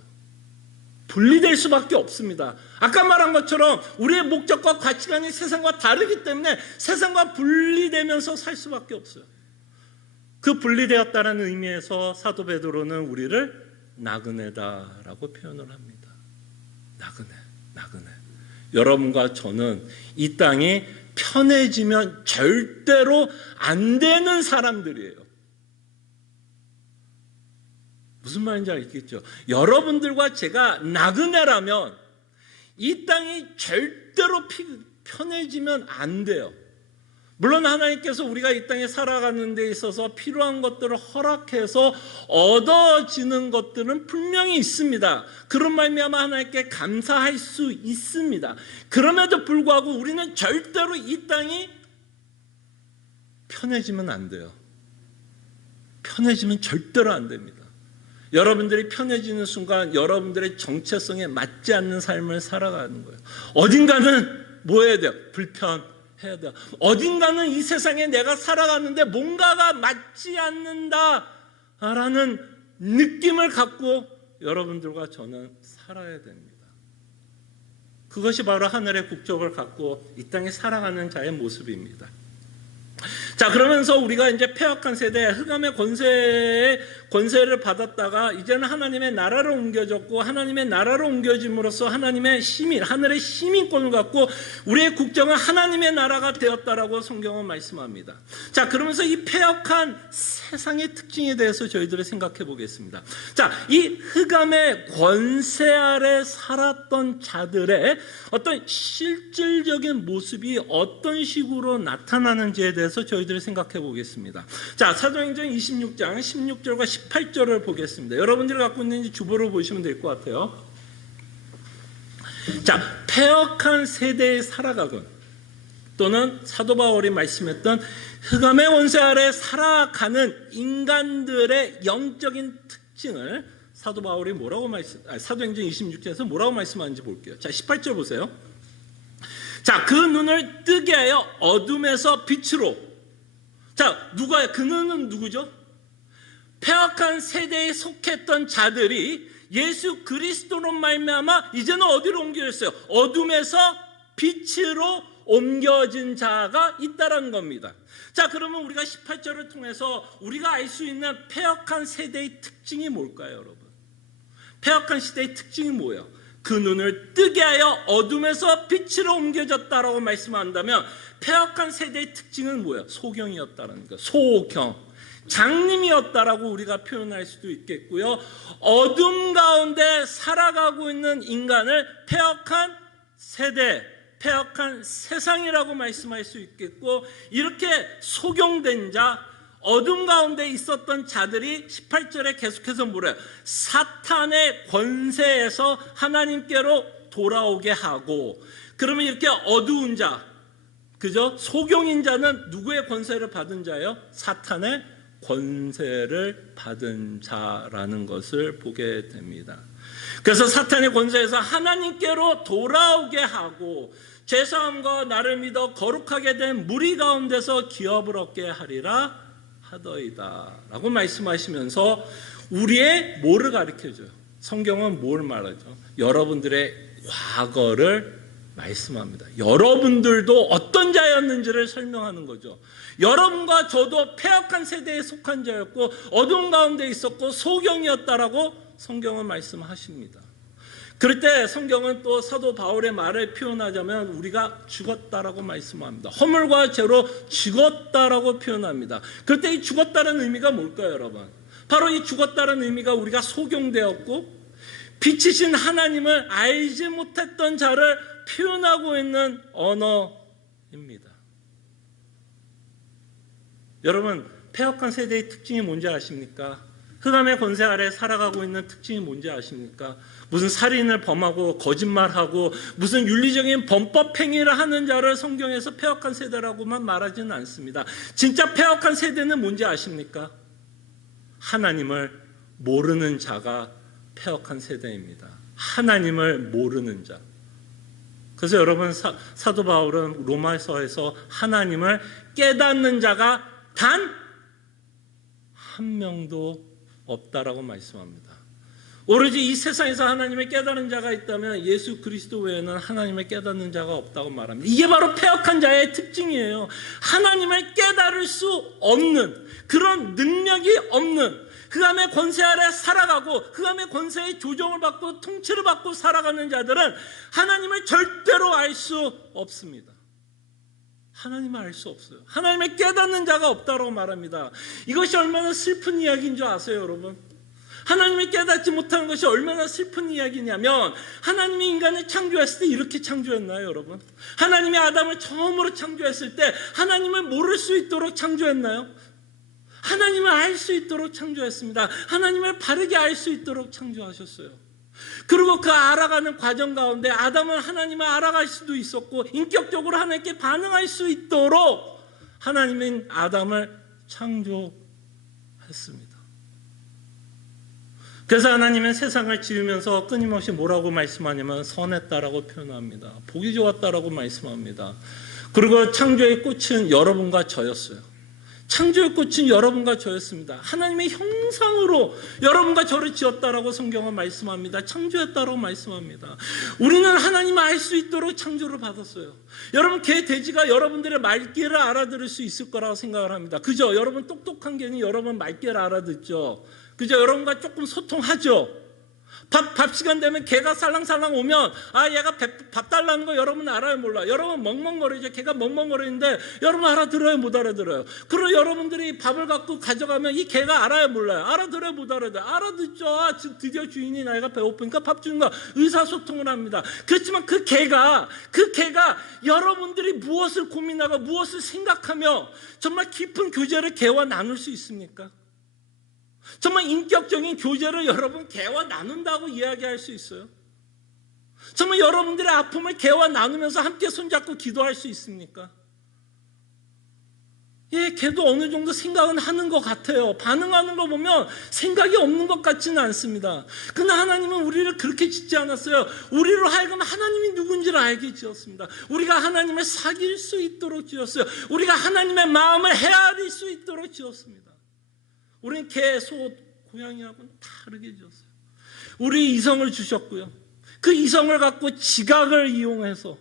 분리될 수밖에 없습니다. 아까 말한 것처럼 우리의 목적과 가치관이 세상과 다르기 때문에 세상과 분리되면서 살 수밖에 없어요. 그 분리되었다는 의미에서 사도 베드로는 우리를 나그네다라고 표현을 합니다. 나그네. 여러분과 저는 이 땅이 편해지면 절대로 안 되는 사람들이에요. 무슨 말인지 알겠죠? 여러분들과 제가 나그네라면 이 땅이 절대로 편해지면 안 돼요. 물론 하나님께서 우리가 이 땅에 살아가는 데 있어서 필요한 것들을 허락해서 얻어지는 것들은 분명히 있습니다. 그런 말미암아 하나님께 감사할 수 있습니다. 그럼에도 불구하고 우리는 절대로 이 땅이 편해지면 안 돼요. 편해지면 절대로 안 됩니다. 여러분들이 편해지는 순간 여러분들의 정체성에 맞지 않는 삶을 살아가는 거예요. 어딘가는 뭐 해야 돼요? 불편해야 돼요. 어딘가는 이 세상에 내가 살아가는데 뭔가가 맞지 않는다라는 느낌을 갖고 여러분들과 저는 살아야 됩니다. 그것이 바로 하늘의 국적을 갖고 이 땅에 살아가는 자의 모습입니다. 자, 그러면서 우리가 이제 패역한 세대, 흑암의 권세를 받았다가 이제는 하나님의 나라로 옮겨졌고, 하나님의 나라로 옮겨짐으로써 하나님의 시민, 하늘의 시민권을 갖고 우리의 국정은 하나님의 나라가 되었다라고 성경은 말씀합니다. 자, 그러면서 이 패역한 세상의 특징에 대해서 저희들이 생각해 보겠습니다. 자, 이 흑암의 권세 아래 살았던 자들의 어떤 실질적인 모습이 어떤 식으로 나타나는지에 대해서 저희들이 생각해 보겠습니다. 자, 사도행전 26장 16절과 18절을 보겠습니다. 여러분들이 갖고 있는 주보를 보시면 될 것 같아요. 자, 패역한 세대에 살아가건 또는 사도 바울이 말씀했던 흑암의 권세 아래 살아가는 인간들의 영적인 특징을 사도 바울이 사도행전 26장에서 뭐라고 말씀하는지 볼게요. 자, 18절 보세요. 자, 그 눈을 뜨게 하여 어둠에서 빛으로. 자, 그 눈은 누구죠? 패역한 세대에 속했던 자들이 예수 그리스도로 말미암아 이제는 어디로 옮겨졌어요? 어둠에서 빛으로 옮겨진 자가 있다는 겁니다. 자, 그러면 우리가 18절을 통해서 우리가 알 수 있는 패역한 세대의 특징이 뭘까요, 여러분? 패역한 시대의 특징이 뭐예요? 그 눈을 뜨게 하여 어둠에서 빛으로 옮겨졌다라고 말씀한다면 패역한 세대의 특징은 뭐예요? 소경이었다는 거. 소경. 장님이었다라고 우리가 표현할 수도 있겠고요. 어둠 가운데 살아가고 있는 인간을 패역한 세대, 패역한 세상이라고 말씀할 수 있겠고, 이렇게 소경된 자, 어둠 가운데 있었던 자들이 18절에 계속해서 뭐래요? 사탄의 권세에서 하나님께로 돌아오게 하고, 그러면 이렇게 어두운 자, 그죠? 소경인 자는 누구의 권세를 받은 자예요? 사탄의 권세를 받은 자라는 것을 보게 됩니다. 그래서 사탄의 권세에서 하나님께로 돌아오게 하고 죄사함과 나를 믿어 거룩하게 된 무리 가운데서 기업을 얻게 하리라 하더이다 라고 말씀하시면서 우리의 뭐를 가르쳐줘요? 성경은 뭘 말하죠? 여러분들의 과거를 말씀합니다. 여러분들도 어떤 자였는지를 설명하는 거죠. 여러분과 저도 패역한 세대에 속한 자였고 어두운 가운데 있었고 소경이었다라고 성경은 말씀하십니다. 그럴 때 성경은 또 사도 바울의 말을 표현하자면 우리가 죽었다라고 말씀합니다. 허물과 죄로 죽었다라고 표현합니다. 그럴 때 이 죽었다는 의미가 뭘까요, 여러분? 바로 이 죽었다는 의미가 우리가 소경되었고 빛이신 하나님을 알지 못했던 자를 표현하고 있는 언어입니다. 여러분, 패역한 세대의 특징이 뭔지 아십니까? 흑암의 권세 아래 살아가고 있는 특징이 뭔지 아십니까? 무슨 살인을 범하고 거짓말하고 무슨 윤리적인 범법 행위를 하는 자를 성경에서 패역한 세대라고만 말하지는 않습니다. 진짜 패역한 세대는 뭔지 아십니까? 하나님을 모르는 자가 패역한 세대입니다. 하나님을 모르는 자. 그래서 여러분 사도 바울은 로마서에서 하나님을 깨닫는 자가 단 한 명도 없다라고 말씀합니다. 오로지 이 세상에서 하나님을 깨닫는 자가 있다면 예수 그리스도 외에는 하나님을 깨닫는 자가 없다고 말합니다. 이게 바로 패역한 자의 특징이에요. 하나님을 깨달을 수 없는 그런 능력이 없는 흑암의 권세 아래 살아가고 흑암의 권세의 조정을 받고 통치를 받고 살아가는 자들은 하나님을 절대로 알 수 없습니다. 하나님을 알 수 없어요. 하나님을 깨닫는 자가 없다고 말합니다. 이것이 얼마나 슬픈 이야기인 줄 아세요, 여러분? 하나님을 깨닫지 못하는 것이 얼마나 슬픈 이야기냐면 하나님이 인간을 창조했을 때 이렇게 창조했나요, 여러분? 하나님이 아담을 처음으로 창조했을 때 하나님을 모를 수 있도록 창조했나요? 하나님을 알 수 있도록 창조했습니다. 하나님을 바르게 알 수 있도록 창조하셨어요. 그리고 그 알아가는 과정 가운데 아담은 하나님을 알아갈 수도 있었고 인격적으로 하나님께 반응할 수 있도록 하나님은 아담을 창조했습니다. 그래서 하나님은 세상을 지으면서 끊임없이 뭐라고 말씀하냐면 선했다라고 표현합니다. 보기 좋았다라고 말씀합니다. 그리고 창조의 꽃은 여러분과 저였어요. 창조의 꽃은 여러분과 저였습니다. 하나님의 형상으로 여러분과 저를 지었다라고 성경은 말씀합니다. 창조했다라고 말씀합니다. 우리는 하나님을 알 수 있도록 창조를 받았어요. 여러분, 개, 돼지가 여러분들의 말귀를 알아들을 수 있을 거라고 생각을 합니다. 그죠? 여러분 똑똑한 개는 여러분 말귀를 알아듣죠. 그죠? 여러분과 조금 소통하죠. 밥 시간 되면 개가 살랑살랑 오면 얘가 밥 달라는 거 여러분 알아요, 몰라요? 여러분 멍멍거리죠. 개가 멍멍거리는데 여러분 알아들어요, 못 알아들어요? 그리고 여러분들이 밥을 갖고 가져가면 이 개가 알아요, 몰라요? 알아들어요, 못 알아들어요? 알아듣죠. 드디어 주인이 나이가 배고프니까 밥 주는 거 의사소통을 합니다. 그렇지만 그 개가 여러분들이 무엇을 고민하고 무엇을 생각하며 정말 깊은 교제를 개와 나눌 수 있습니까? 정말 인격적인 교제를 여러분 개와 나눈다고 이야기할 수 있어요? 정말 여러분들의 아픔을 개와 나누면서 함께 손잡고 기도할 수 있습니까? 예, 개도 어느 정도 생각은 하는 것 같아요. 반응하는 거 보면 생각이 없는 것 같지는 않습니다. 그러나 하나님은 우리를 그렇게 짓지 않았어요. 우리로 하여금 하나님이 누군지를 알게 지었습니다. 우리가 하나님을 사귈 수 있도록 지었어요. 우리가 하나님의 마음을 헤아릴 수 있도록 지었습니다. 우리는 개, 소, 고양이하고는 다르게 지었어요. 우리 이성을 주셨고요. 그 이성을 갖고 지각을 이용해서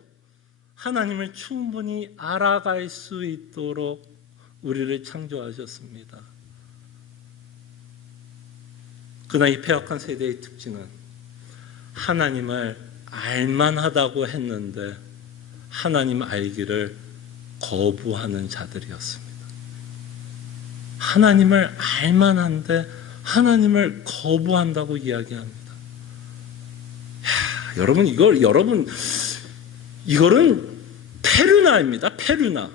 하나님을 충분히 알아갈 수 있도록 우리를 창조하셨습니다. 그러나 이 패역한 세대의 특징은 하나님을 알만하다고 했는데 하나님 알기를 거부하는 자들이었습니다. 하나님을 알만한데 하나님을 거부한다고 이야기합니다. 여러분 이거는 페르나입니다. 페르나.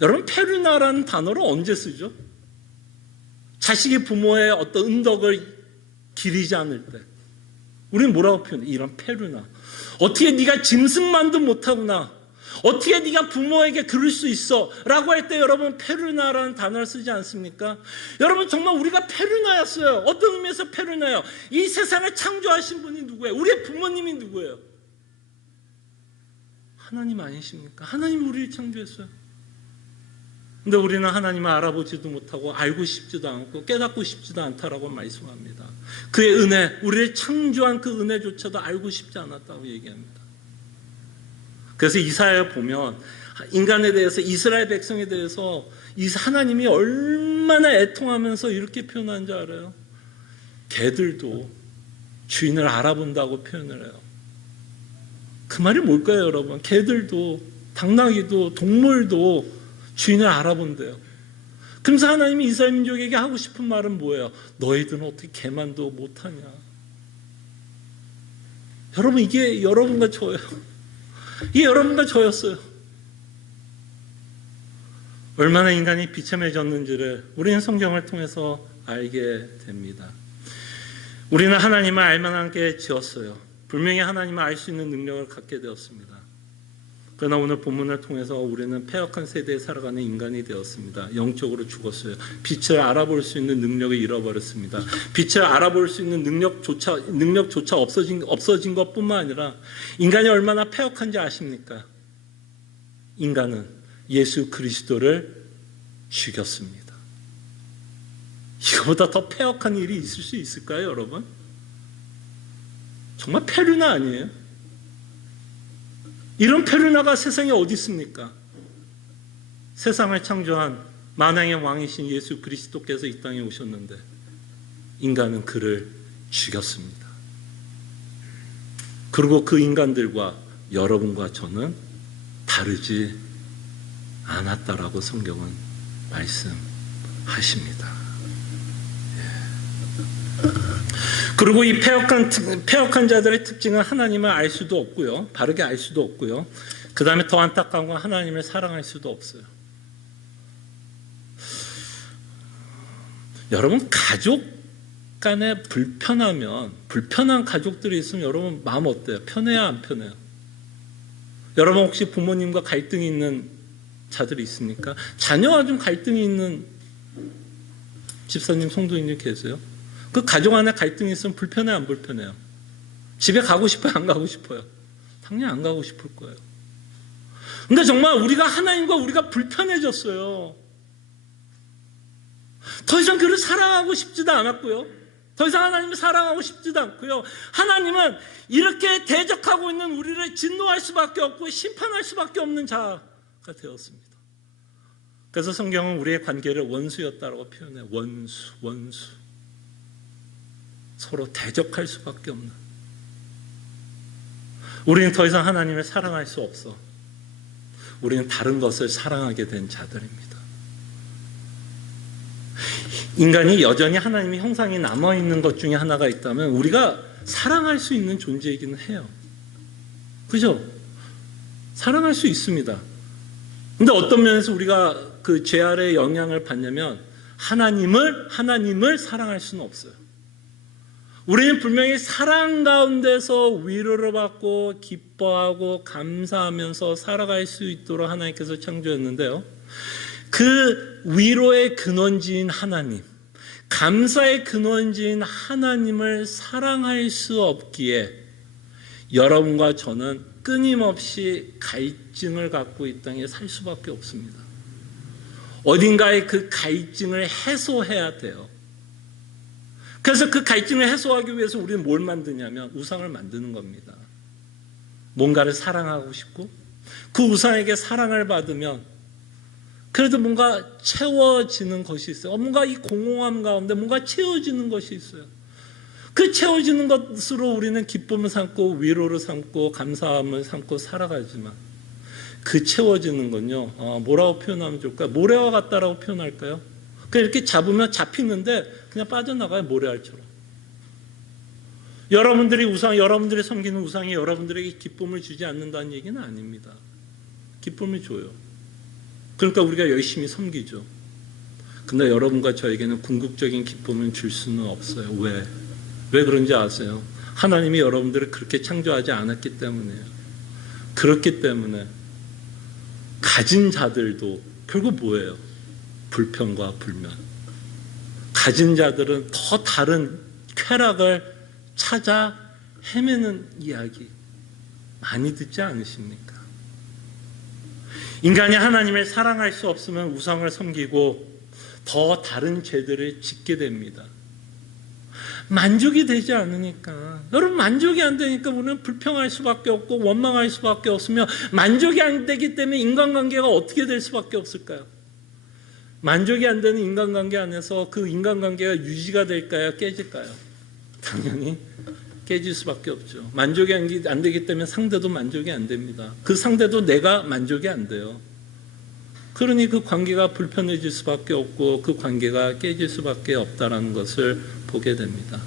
여러분 페르나라는 단어를 언제 쓰죠? 자식이 부모의 어떤 은덕을 기리지 않을 때 우리는 뭐라고 표현해? 이런 페르나. 어떻게 네가 짐승만도 못하구나. 어떻게 네가 부모에게 그럴 수 있어? 라고 할 때 여러분 페르나라는 단어를 쓰지 않습니까? 여러분 정말 우리가 페르나였어요. 어떤 의미에서 페르나요? 이 세상을 창조하신 분이 누구예요? 우리의 부모님이 누구예요? 하나님 아니십니까? 하나님이 우리를 창조했어요. 근데 우리는 하나님을 알아보지도 못하고 알고 싶지도 않고 깨닫고 싶지도 않다라고 말씀합니다. 그의 은혜, 우리를 창조한 그 은혜조차도 알고 싶지 않았다고 얘기합니다. 그래서 이사야에 보면 인간에 대해서, 이스라엘 백성에 대해서 하나님이 얼마나 애통하면서 이렇게 표현한 줄 알아요? 개들도 주인을 알아본다고 표현을 해요. 그 말이 뭘까요, 여러분? 개들도, 당나귀도, 동물도 주인을 알아본대요. 그러면서 하나님이 이스라엘 민족에게 하고 싶은 말은 뭐예요? 너희들은 어떻게 개만도 못하냐? 여러분, 이게 여러분과 저예요. 이게 여러분과 저였어요. 얼마나 인간이 비참해졌는지를 우리는 성경을 통해서 알게 됩니다. 우리는 하나님을 알만하게 지었어요. 분명히 하나님을 알 수 있는 능력을 갖게 되었습니다. 그러나 오늘 본문을 통해서 우리는 패역한 세대에 살아가는 인간이 되었습니다. 영적으로 죽었어요. 빛을 알아볼 수 있는 능력을 잃어버렸습니다. 빛을 알아볼 수 있는 능력조차 없어진 것뿐만 아니라 인간이 얼마나 패역한지 아십니까? 인간은 예수 그리스도를 죽였습니다. 이거보다 더 패역한 일이 있을 수 있을까요, 여러분? 정말 페르나 아니에요? 이런 페르나가 세상에 어디 있습니까? 세상을 창조한 만왕의 왕이신 예수 그리스도께서 이 땅에 오셨는데 인간은 그를 죽였습니다. 그리고 그 인간들과 여러분과 저는 다르지 않았다라고 성경은 말씀하십니다. 그리고 이 패역한 자들의 특징은 하나님을 알 수도 없고요. 바르게 알 수도 없고요. 그 다음에 더 안타까운 건 하나님을 사랑할 수도 없어요. 여러분, 가족 간에 불편한 가족들이 있으면 여러분 마음 어때요? 편해요, 안 편해요? 여러분 혹시 부모님과 갈등이 있는 자들이 있습니까? 자녀와 좀 갈등이 있는 집사님, 성도님들 계세요? 그 가족 안에 갈등이 있으면 불편해요, 안 불편해요? 집에 가고 싶어요, 안 가고 싶어요? 당연히 안 가고 싶을 거예요. 근데 정말 우리가 하나님과 우리가 불편해졌어요. 더 이상 그를 사랑하고 싶지도 않았고요. 더 이상 하나님을 사랑하고 싶지도 않고요. 하나님은 이렇게 대적하고 있는 우리를 진노할 수밖에 없고 심판할 수밖에 없는 자가 되었습니다. 그래서 성경은 우리의 관계를 원수였다고 표현해요. 원수. 서로 대적할 수밖에 없는. 우리는 더 이상 하나님을 사랑할 수 없어. 우리는 다른 것을 사랑하게 된 자들입니다. 인간이 여전히 하나님의 형상이 남아있는 것 중에 하나가 있다면 우리가 사랑할 수 있는 존재이기는 해요. 그죠? 사랑할 수 있습니다. 근데 어떤 면에서 우리가 그 죄 아래의 영향을 받냐면 하나님을 사랑할 수는 없어요. 우리는 분명히 사랑 가운데서 위로를 받고 기뻐하고 감사하면서 살아갈 수 있도록 하나님께서 창조했는데요. 그 위로의 근원지인 하나님, 감사의 근원지인 하나님을 사랑할 수 없기에 여러분과 저는 끊임없이 갈증을 갖고 이 땅에 살 수밖에 없습니다. 어딘가에 그 갈증을 해소해야 돼요. 그래서 그 갈증을 해소하기 위해서 우리는 뭘 만드냐면 우상을 만드는 겁니다. 뭔가를 사랑하고 싶고 그 우상에게 사랑을 받으면 그래도 뭔가 채워지는 것이 있어요. 뭔가 이 공허함 가운데 뭔가 채워지는 것이 있어요. 그 채워지는 것으로 우리는 기쁨을 삼고 위로를 삼고 감사함을 삼고 살아가지만 그 채워지는 건요, 뭐라고 표현하면 좋을까요? 모래와 같다라고 표현할까요? 그냥 이렇게 잡으면 잡히는데 그냥 빠져나가요, 모래알처럼. 여러분들이 섬기는 우상이 여러분들에게 기쁨을 주지 않는다는 얘기는 아닙니다. 기쁨을 줘요. 그러니까 우리가 열심히 섬기죠. 근데 여러분과 저에게는 궁극적인 기쁨을 줄 수는 없어요. 왜 그런지 아세요? 하나님이 여러분들을 그렇게 창조하지 않았기 때문이에요. 그렇기 때문에 가진 자들도 결국 뭐예요? 불평과 불면. 가진 자들은 더 다른 쾌락을 찾아 헤매는 이야기 많이 듣지 않으십니까? 인간이 하나님을 사랑할 수 없으면 우상을 섬기고 더 다른 죄들을 짓게 됩니다. 만족이 되지 않으니까, 여러분, 만족이 안 되니까 우리는 불평할 수밖에 없고 원망할 수밖에 없으며, 만족이 안 되기 때문에 인간관계가 어떻게 될 수밖에 없을까요? 만족이 안 되는 인간관계 안에서 그 인간관계가 유지가 될까요? 깨질까요? 당연히 깨질 수밖에 없죠. 만족이 안 되기 때문에 상대도 만족이 안 됩니다. 그 상대도 내가 만족이 안 돼요. 그러니 그 관계가 불편해질 수밖에 없고 그 관계가 깨질 수밖에 없다는 것을 보게 됩니다.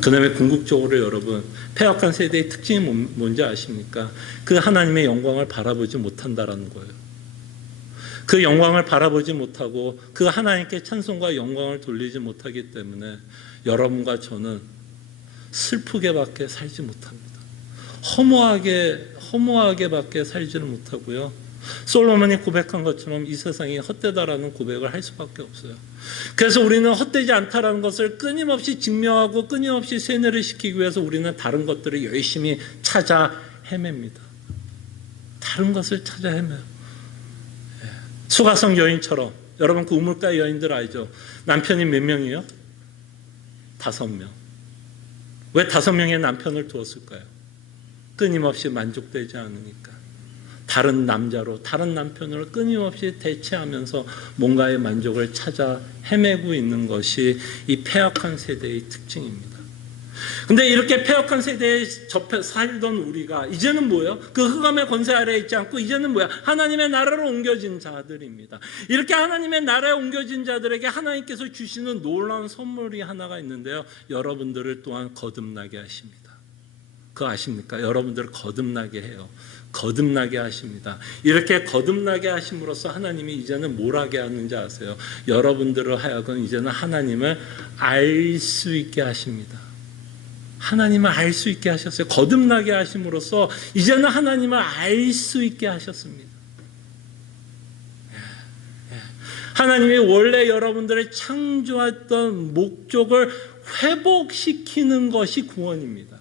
그 다음에 궁극적으로 여러분, 패역한 세대의 특징이 뭔지 아십니까? 그 하나님의 영광을 바라보지 못한다라는 거예요. 그 영광을 바라보지 못하고 그 하나님께 찬송과 영광을 돌리지 못하기 때문에 여러분과 저는 슬프게밖에 살지 못합니다. 허무하게밖에 살지는 못하고요. 솔로몬이 고백한 것처럼 이 세상이 헛되다라는 고백을 할 수밖에 없어요. 그래서 우리는 헛되지 않다라는 것을 끊임없이 증명하고 끊임없이 세뇌를 시키기 위해서 우리는 다른 것들을 열심히 찾아 헤맵니다. 다른 것을 찾아 헤매요. 수가성 여인처럼, 여러분 그 우물가 여인들 알죠? 남편이 몇 명이에요? 5명. 왜 5명의 남편을 두었을까요? 끊임없이 만족되지 않으니까. 다른 남자로, 다른 남편으로 끊임없이 대체하면서 뭔가의 만족을 찾아 헤매고 있는 것이 이 패역한 세대의 특징입니다. 근데 이렇게 패역한 세대에 접해 살던 우리가 이제는 뭐예요? 그 흑암의 권세 아래에 있지 않고 이제는 뭐야? 하나님의 나라로 옮겨진 자들입니다. 이렇게 하나님의 나라에 옮겨진 자들에게 하나님께서 주시는 놀라운 선물이 하나가 있는데요. 여러분들을 또한 거듭나게 하십니다. 그거 아십니까? 여러분들을 거듭나게 해요. 거듭나게 하십니다. 이렇게 거듭나게 하심으로써 하나님이 이제는 뭘 하게 하는지 아세요? 여러분들을 하여금 이제는 하나님을 알 수 있게 하십니다. 하나님을 알 수 있게 하셨어요. 거듭나게 하심으로써 이제는 하나님을 알 수 있게 하셨습니다. 하나님이 원래 여러분들을 창조했던 목적을 회복시키는 것이 구원입니다.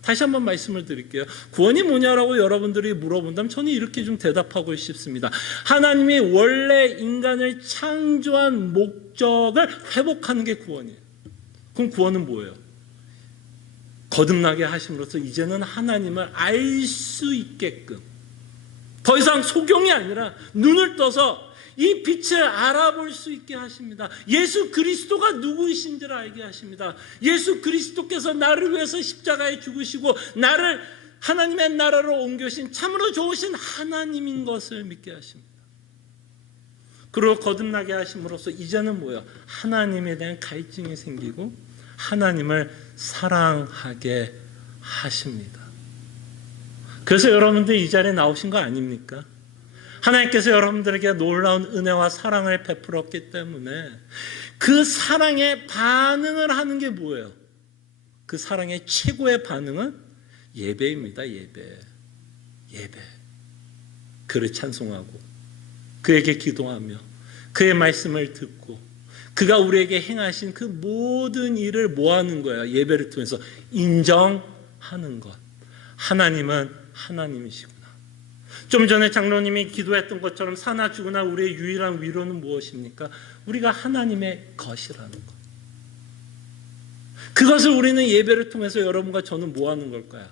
다시 한번 말씀을 드릴게요. 구원이 뭐냐라고 여러분들이 물어본다면 저는 이렇게 좀 대답하고 싶습니다. 하나님이 원래 인간을 창조한 목적을 회복하는 게 구원이에요. 그럼 구원은 뭐예요? 거듭나게 하심으로써 이제는 하나님을 알 수 있게끔, 더 이상 소경이 아니라 눈을 떠서 이 빛을 알아볼 수 있게 하십니다. 예수 그리스도가 누구이신지를 알게 하십니다. 예수 그리스도께서 나를 위해서 십자가에 죽으시고 나를 하나님의 나라로 옮겨신 참으로 좋으신 하나님인 것을 믿게 하십니다. 그리고 거듭나게 하심으로써 이제는 뭐예요? 하나님에 대한 갈증이 생기고 하나님을 사랑하게 하십니다. 그래서 여러분들 이 자리에 나오신 거 아닙니까? 하나님께서 여러분들에게 놀라운 은혜와 사랑을 베풀었기 때문에 그 사랑에 반응을 하는 게 뭐예요? 그 사랑의 최고의 반응은 예배입니다. 예배. 그를 찬송하고 그에게 기도하며 그의 말씀을 듣고 그가 우리에게 행하신 그 모든 일을 뭐 하는 거예요? 예배를 통해서 인정하는 것. 하나님은 하나님이시구나. 좀 전에 장로님이 기도했던 것처럼 사나 죽으나 우리의 유일한 위로는 무엇입니까? 우리가 하나님의 것이라는 것. 그것을 우리는 예배를 통해서 여러분과 저는 뭐 하는 걸까요?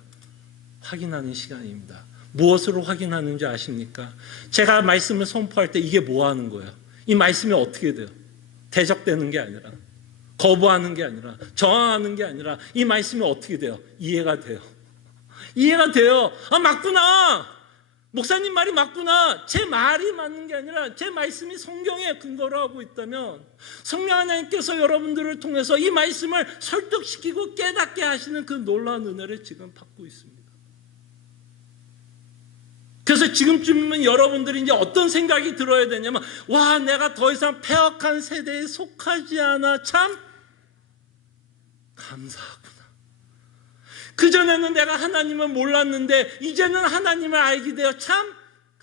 확인하는 시간입니다. 무엇으로 확인하는지 아십니까? 제가 말씀을 선포할 때 이게 뭐 하는 거예요? 이 말씀이 어떻게 돼요? 대적되는 게 아니라, 거부하는 게 아니라, 저항하는 게 아니라 이 말씀이 어떻게 돼요? 이해가 돼요. 이해가 돼요. 아, 맞구나. 목사님 말이 맞구나. 제 말이 맞는 게 아니라 제 말씀이 성경에 근거를 하고 있다면 성령 하나님께서 여러분들을 통해서 이 말씀을 설득시키고 깨닫게 하시는 그 놀라운 은혜를 지금 받고 있습니다. 그래서 지금쯤이면 여러분들이 이제 어떤 생각이 들어야 되냐면, 와, 내가 더 이상 패역한 세대에 속하지 않아. 참 감사하구나. 그전에는 내가 하나님을 몰랐는데 이제는 하나님을 알게 되어 참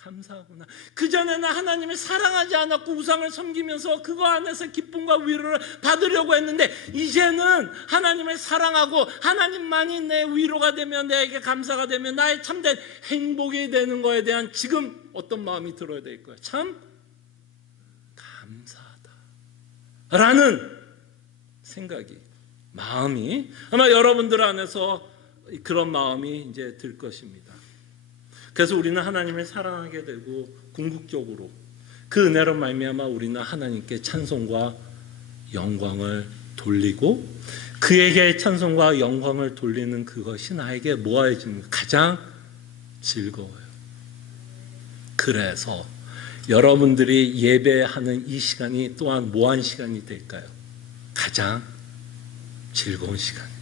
감사하구나. 그전에는 하나님을 사랑하지 않았고 우상을 섬기면서 그거 안에서 기쁨과 위로를 받으려고 했는데, 이제는 하나님을 사랑하고 하나님만이 내 위로가 되면, 내게 감사가 되면 나의 참된 행복이 되는 거에 대한 지금 어떤 마음이 들어야 될 거야. 참 감사하다 라는 생각이, 마음이 아마 여러분들 안에서 그런 마음이 이제 들 것입니다. 그래서 우리는 하나님을 사랑하게 되고 궁극적으로 그 은혜로 말미암아 우리는 하나님께 찬송과 영광을 돌리고, 그에게 찬송과 영광을 돌리는 그것이 나에게 모아지는 가장 즐거워요. 그래서 여러분들이 예배하는 이 시간이 또한 뭐한 시간이 될까요? 가장 즐거운 시간.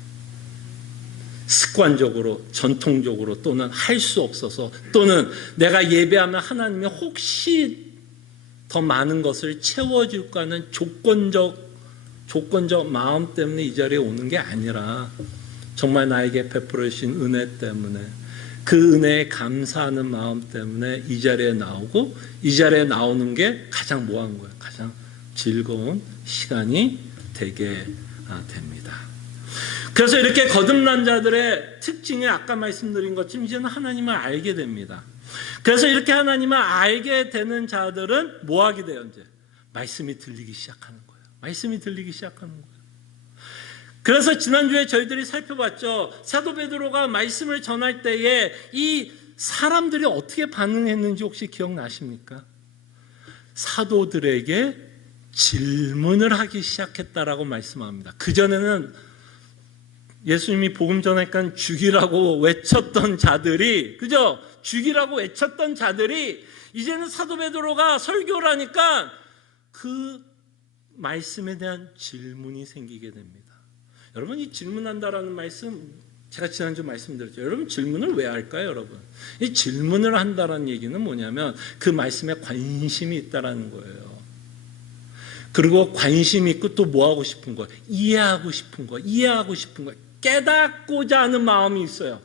습관적으로, 전통적으로, 또는 할 수 없어서, 또는 내가 예배하면 하나님이 혹시 더 많은 것을 채워줄까 하는 조건적 마음 때문에 이 자리에 오는 게 아니라, 정말 나에게 베풀어 주신 은혜 때문에, 그 은혜에 감사하는 마음 때문에 이 자리에 나오고, 이 자리에 나오는 게 가장 뭐한 거예요? 가장 즐거운 시간이 되게 됩니다. 그래서 이렇게 거듭난 자들의 특징이 아까 말씀드린 것처럼 이제는 하나님을 알게 됩니다. 그래서 이렇게 하나님을 알게 되는 자들은 뭐 하게 돼요? 이제 말씀이 들리기 시작하는 거예요. 말씀이 들리기 시작하는 거예요. 그래서 지난주에 저희들이 살펴봤죠. 사도 베드로가 말씀을 전할 때에 이 사람들이 어떻게 반응했는지 혹시 기억나십니까? 사도들에게 질문을 하기 시작했다라고 말씀합니다. 그전에는 예수님이 복음 전하니까 죽이라고 외쳤던 자들이, 그죠? 죽이라고 외쳤던 자들이 이제는 사도 베드로가 설교를 하니까 그 말씀에 대한 질문이 생기게 됩니다. 여러분, 이 질문한다라는 말씀, 제가 지난주 말씀드렸죠. 여러분, 질문을 왜 할까요, 여러분? 이 질문을 한다라는 얘기는 뭐냐면 그 말씀에 관심이 있다라는 거예요. 그리고 관심이 있고 또 뭐 하고 싶은 거예요? 이해하고 싶은 거예요. 깨닫고자 하는 마음이 있어요.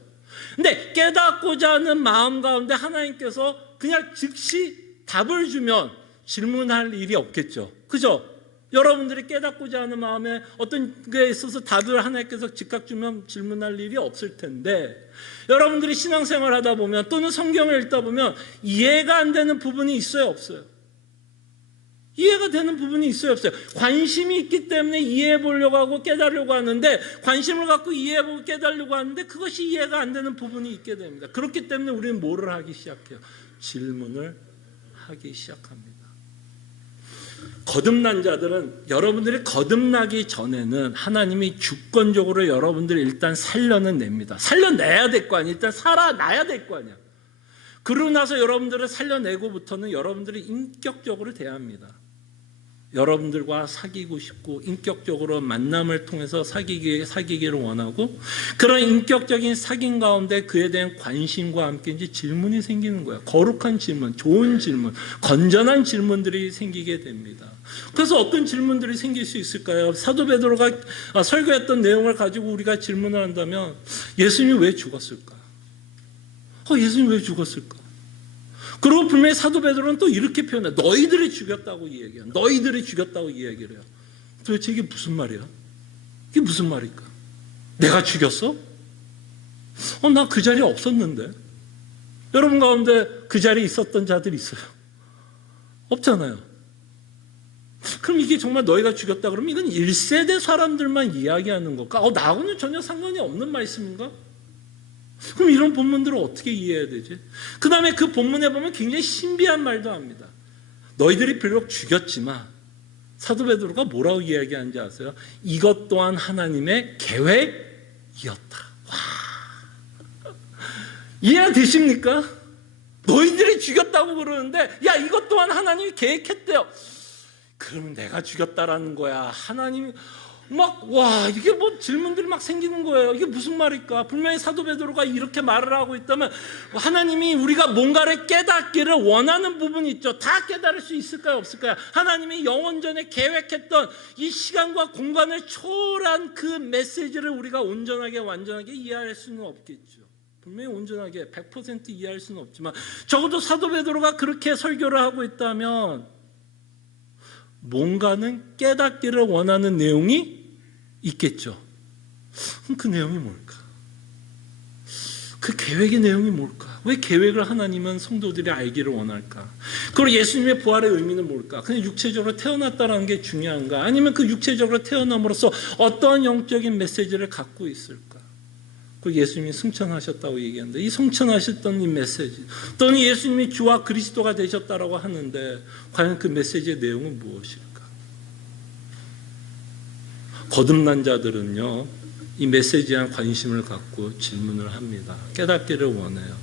근데 깨닫고자 하는 마음 가운데 하나님께서 그냥 즉시 답을 주면 질문할 일이 없겠죠. 그죠? 여러분들이 깨닫고자 하는 마음에 어떤 게 있어서 답을 하나님께서 즉각 주면 질문할 일이 없을 텐데, 여러분들이 신앙생활 하다 보면 또는 성경을 읽다 보면 이해가 안 되는 부분이 있어요, 없어요? 이해가 되는 부분이 있어요, 없어요? 관심이 있기 때문에 이해해 보려고 하고 깨달으려고 하는데, 관심을 갖고 이해해 보고 깨달으려고 하는데 그것이 이해가 안 되는 부분이 있게 됩니다. 그렇기 때문에 우리는 뭐를 하기 시작해요? 질문을 하기 시작합니다. 거듭난 자들은, 여러분들이 거듭나기 전에는 하나님이 주권적으로 여러분들을 일단 살려냅니다. 살려내야 될 거 아니야. 일단 살아나야 될 거 아니야. 그러고 나서 여러분들을 살려내고부터는 여러분들이 인격적으로 대합니다. 여러분들과 사귀고 싶고 인격적으로 만남을 통해서 사귀기를 원하고, 그런 인격적인 사귐 가운데 그에 대한 관심과 함께 이제 질문이 생기는 거예요. 거룩한 질문, 좋은 질문, 건전한 질문들이 생기게 됩니다. 그래서 어떤 질문들이 생길 수 있을까요? 사도 베드로가 설교했던 내용을 가지고 우리가 질문을 한다면, 예수님이 왜 죽었을까? 예수님이 왜 죽었을까? 그리고 분명히 사도 베드로는 또 이렇게 표현해. 너희들이 죽였다고 이야기해요. 너희들이 죽였다고 이야기를 해요. 도대체 이게 무슨 말이야? 이게 무슨 말일까? 내가 죽였어? 나 그 자리에 없었는데. 여러분 가운데 그 자리에 있었던 자들이 있어요? 없잖아요. 그럼 이게 정말 너희가 죽였다 그러면 이건 1세대 사람들만 이야기하는 걸까? 나하고는 전혀 상관이 없는 말씀인가? 그럼 이런 본문들을 어떻게 이해해야 되지? 그 다음에 그 본문에 보면 굉장히 신비한 말도 합니다. 너희들이 비록 죽였지만, 사도 베드로가 뭐라고 이야기하는지 아세요? 이것 또한 하나님의 계획이었다. 와, 이해되십니까? 너희들이 죽였다고 그러는데, 야, 이것 또한 하나님이 계획했대요. 그러면 내가 죽였다라는 거야. 하나님이 이게 뭐 질문들이 막 생기는 거예요. 이게 무슨 말일까? 분명히 사도 베드로가 이렇게 말을 하고 있다면, 하나님이 우리가 뭔가를 깨닫기를 원하는 부분이 있죠. 다 깨달을 수 있을까요, 없을까요? 하나님이 영원전에 계획했던 이 시간과 공간을 초월한 그 메시지를 우리가 온전하게 완전하게 이해할 수는 없겠죠. 분명히 온전하게 100% 이해할 수는 없지만 적어도 사도 베드로가 그렇게 설교를 하고 있다면 뭔가는 깨닫기를 원하는 내용이 있겠죠. 그럼 그 내용이 뭘까? 그 계획의 내용이 뭘까? 왜 계획을 하나님은 성도들이 알기를 원할까? 그리고 예수님의 부활의 의미는 뭘까? 그냥 육체적으로 태어났다는 게 중요한가? 아니면 그 육체적으로 태어남으로써 어떠한 영적인 메시지를 갖고 있을까? 그 예수님이 승천하셨다고 얘기하는데 이 승천하셨던 이 메시지 또는 예수님이 주와 그리스도가 되셨다라고 하는데 과연 그 메시지의 내용은 무엇일까? 거듭난 자들은요 이 메시지에 관심을 갖고 질문을 합니다. 깨닫기를 원해요.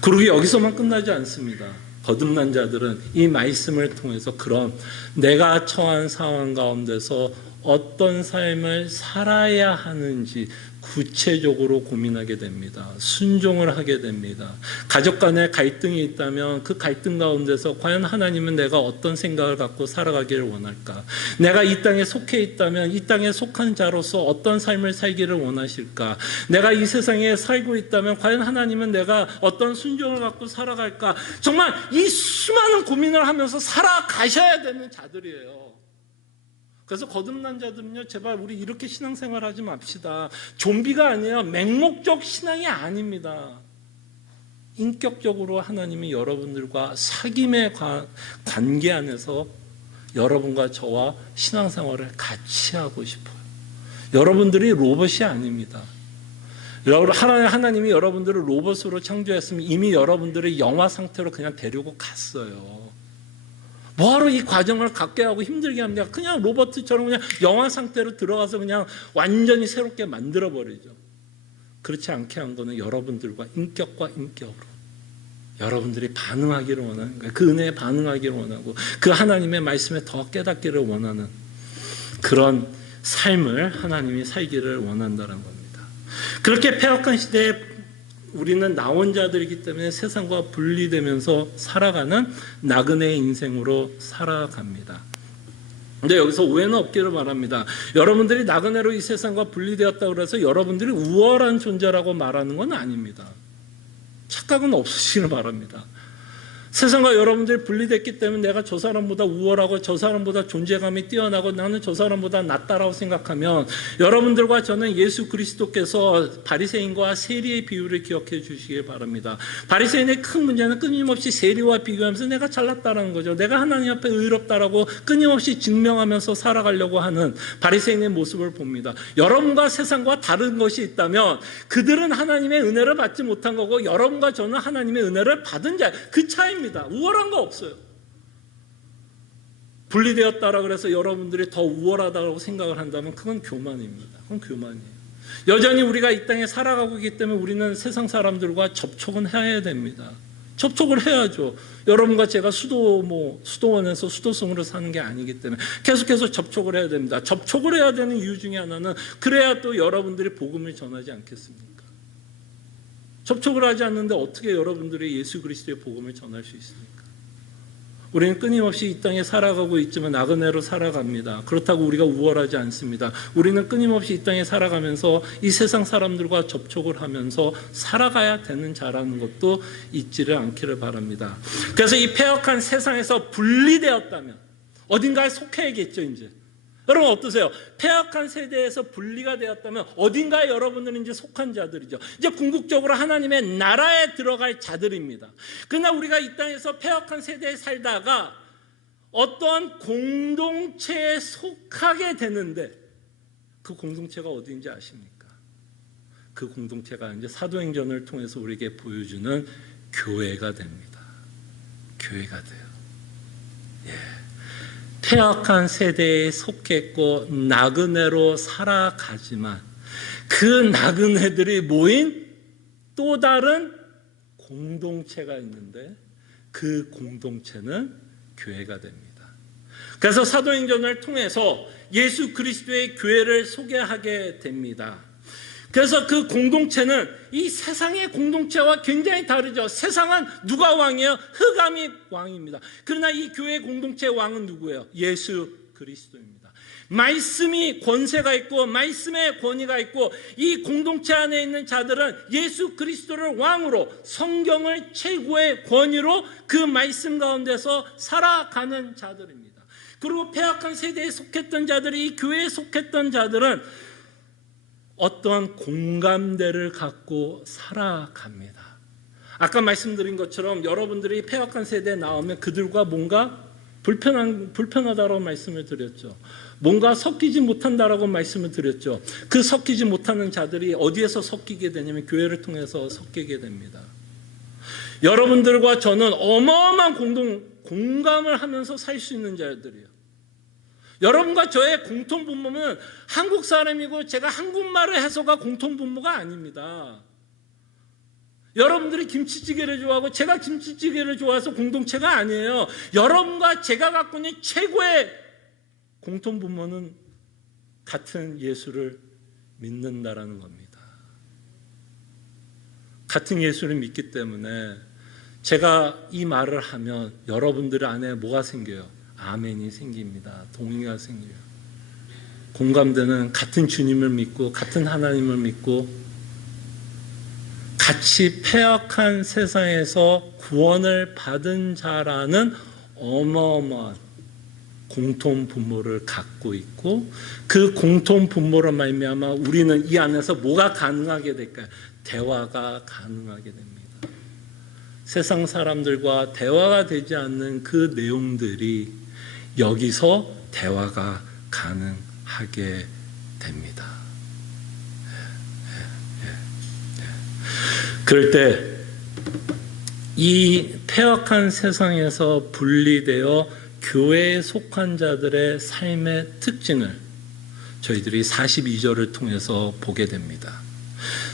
그리고 여기서만 끝나지 않습니다. 거듭난 자들은 이 말씀을 통해서 그런 내가 처한 상황 가운데서 어떤 삶을 살아야 하는지 구체적으로 고민하게 됩니다. 순종을 하게 됩니다. 가족 간에 갈등이 있다면 그 갈등 가운데서 과연 하나님은 내가 어떤 생각을 갖고 살아가기를 원할까? 내가 이 땅에 속해 있다면 이 땅에 속한 자로서 어떤 삶을 살기를 원하실까? 내가 이 세상에 살고 있다면 과연 하나님은 내가 어떤 순종을 갖고 살아갈까? 정말 이 수많은 고민을 하면서 살아가셔야 되는 자들이에요. 그래서 거듭난 자들은요, 제발 우리 이렇게 신앙생활 하지 맙시다. 좀비가 아니에요. 맹목적 신앙이 아닙니다. 인격적으로 하나님이 여러분들과 사귐의 관계 안에서 여러분과 저와 신앙생활을 같이 하고 싶어요. 여러분들이 로봇이 아닙니다. 하나님이 여러분들을 로봇으로 창조했으면 이미 여러분들을 영화 상태로 그냥 데리고 갔어요. 뭐하러 이 과정을 갖게 하고 힘들게 합니까? 그냥 로봇처럼 그냥 영화 상태로 들어가서 그냥 완전히 새롭게 만들어버리죠. 그렇지 않게 한 거는 여러분들과 인격과 인격으로 여러분들이 반응하기를 원하는 거예요. 그 은혜에 반응하기를 원하고 그 하나님의 말씀에 더 깨닫기를 원하는 그런 삶을 하나님이 살기를 원한다는 겁니다. 그렇게 폐역한 시대에 우리는 나혼자들이기 때문에 세상과 분리되면서 살아가는 나그네의 인생으로 살아갑니다. 근데 여기서 오해는 없기를 바랍니다. 여러분들이 나그네로 이 세상과 분리되었다고 해서 여러분들이 우월한 존재라고 말하는 건 아닙니다. 착각은 없으시길 바랍니다. 세상과 여러분들이 분리됐기 때문에 내가 저 사람보다 우월하고 저 사람보다 존재감이 뛰어나고 나는 저 사람보다 낫다라고 생각하면 여러분들과 저는 예수 그리스도께서 바리새인과 세리의 비유를 기억해 주시길 바랍니다. 바리새인의 큰 문제는 끊임없이 세리와 비교하면서 내가 잘났다는 거죠. 내가 하나님 앞에 의롭다라고 끊임없이 증명하면서 살아가려고 하는 바리새인의 모습을 봅니다. 여러분과 세상과 다른 것이 있다면 그들은 하나님의 은혜를 받지 못한 거고 여러분과 저는 하나님의 은혜를 받은 자, 그 차이입니다. 우월한 거 없어요. 분리되었다라 그래서 여러분들이 더 우월하다고 생각을 한다면 그건 교만입니다. 그건 교만이에요. 여전히 우리가 이 땅에 살아가고 있기 때문에 우리는 세상 사람들과 접촉은 해야 됩니다. 접촉을 해야죠. 여러분과 제가 수도원에서 수도성으로 사는 게 아니기 때문에 계속해서 접촉을 해야 됩니다. 접촉을 해야 되는 이유 중에 하나는 그래야 또 여러분들이 복음을 전하지 않겠습니까? 접촉을 하지 않는데 어떻게 여러분들이 예수 그리스도의 복음을 전할 수 있습니까? 우리는 끊임없이 이 땅에 살아가고 있지만 나그네로 살아갑니다. 그렇다고 우리가 우월하지 않습니다. 우리는 끊임없이 이 땅에 살아가면서 이 세상 사람들과 접촉을 하면서 살아가야 되는 자라는 것도 잊지를 않기를 바랍니다. 그래서 이 패역한 세상에서 분리되었다면 어딘가에 속해야겠죠, 이제. 여러분 어떠세요? 폐악한 세대에서 분리가 되었다면 어딘가에 여러분들은 이제 속한 자들이죠. 이제 궁극적으로 하나님의 나라에 들어갈 자들입니다. 그러나 우리가 이 땅에서 폐악한 세대에 살다가 어떠한 공동체에 속하게 되는데 그 공동체가 어디인지 아십니까? 그 공동체가 이제 사도행전을 통해서 우리에게 보여주는 교회가 됩니다. 교회가 돼요. 예. 폐악한 세대에 속했고 나그네로 살아가지만 그 나그네들이 모인 또 다른 공동체가 있는데 그 공동체는 교회가 됩니다. 그래서 사도행전을 통해서 예수 그리스도의 교회를 소개하게 됩니다. 그래서 그 공동체는 이 세상의 공동체와 굉장히 다르죠. 세상은 누가 왕이에요? 흑암이 왕입니다. 그러나 이 교회 공동체의 왕은 누구예요? 예수 그리스도입니다. 말씀이 권세가 있고 말씀의 권위가 있고 이 공동체 안에 있는 자들은 예수 그리스도를 왕으로 성경을 최고의 권위로 그 말씀 가운데서 살아가는 자들입니다. 그리고 패역한 세대에 속했던 자들이 이 교회에 속했던 자들은 어떤 공감대를 갖고 살아갑니다. 아까 말씀드린 것처럼 여러분들이 패역한 세대에 나오면 그들과 뭔가 불편하다고 말씀을 드렸죠. 뭔가 섞이지 못한다라고 말씀을 드렸죠. 그 섞이지 못하는 자들이 어디에서 섞이게 되냐면 교회를 통해서 섞이게 됩니다. 여러분들과 저는 어마어마한 공감을 하면서 살 수 있는 자들이에요. 여러분과 저의 공통분모는 한국 사람이고 제가 한국말을 해서가 공통분모가 아닙니다. 여러분들이 김치찌개를 좋아하고 제가 김치찌개를 좋아해서 공동체가 아니에요. 여러분과 제가 갖고 있는 최고의 공통분모는 같은 예수를 믿는다라는 겁니다. 같은 예수를 믿기 때문에 제가 이 말을 하면 여러분들 안에 뭐가 생겨요? 아멘이 생깁니다. 동의가 생겨요. 공감되는 같은 주님을 믿고 같은 하나님을 믿고 같이 패역한 세상에서 구원을 받은 자라는 어마어마한 공통분모를 갖고 있고 그 공통분모로 말미암아 우리는 이 안에서 뭐가 가능하게 될까요? 대화가 가능하게 됩니다. 세상 사람들과 대화가 되지 않는 그 내용들이 여기서 대화가 가능하게 됩니다. 그럴 때 이 패역한 세상에서 분리되어 교회에 속한 자들의 삶의 특징을 저희들이 42절을 통해서 보게 됩니다.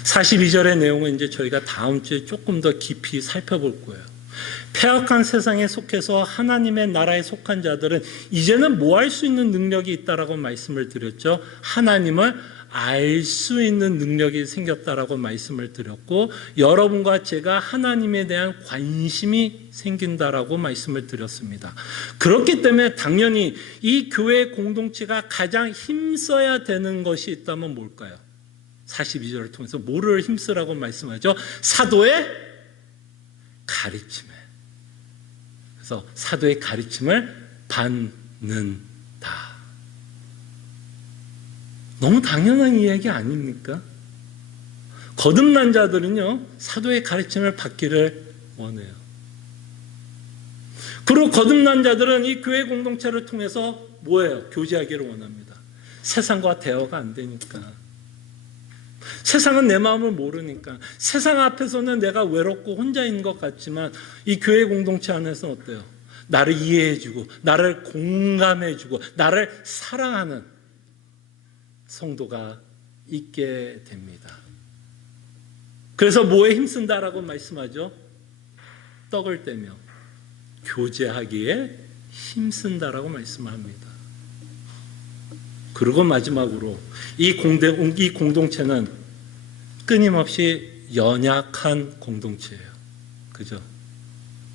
42절의 내용은 이제 저희가 다음 주에 조금 더 깊이 살펴볼 거예요. 패역한 세상에 속해서 하나님의 나라에 속한 자들은 이제는 뭐 할 수 있는 능력이 있다라고 말씀을 드렸죠. 하나님을 알 수 있는 능력이 생겼다라고 말씀을 드렸고 여러분과 제가 하나님에 대한 관심이 생긴다라고 말씀을 드렸습니다. 그렇기 때문에 당연히 이 교회 공동체가 가장 힘써야 되는 것이 있다면 뭘까요? 42절을 통해서 뭐를 힘쓰라고 말씀하죠? 사도의 가르침에. 그래서 사도의 가르침을 받는다. 너무 당연한 이야기 아닙니까? 거듭난 자들은요, 사도의 가르침을 받기를 원해요. 그리고 거듭난 자들은 이 교회 공동체를 통해서 뭐예요? 교제하기를 원합니다. 세상과 대화가 안 되니까. 세상은 내 마음을 모르니까. 세상 앞에서는 내가 외롭고 혼자 있는 것 같지만 이 교회 공동체 안에서는 어때요? 나를 이해해주고 나를 공감해주고 나를 사랑하는 성도가 있게 됩니다. 그래서 뭐에 힘쓴다라고 말씀하죠? 떡을 떼며 교제하기에 힘쓴다라고 말씀합니다. 그리고 마지막으로 이 공동체는 끊임없이 연약한 공동체예요. 그죠?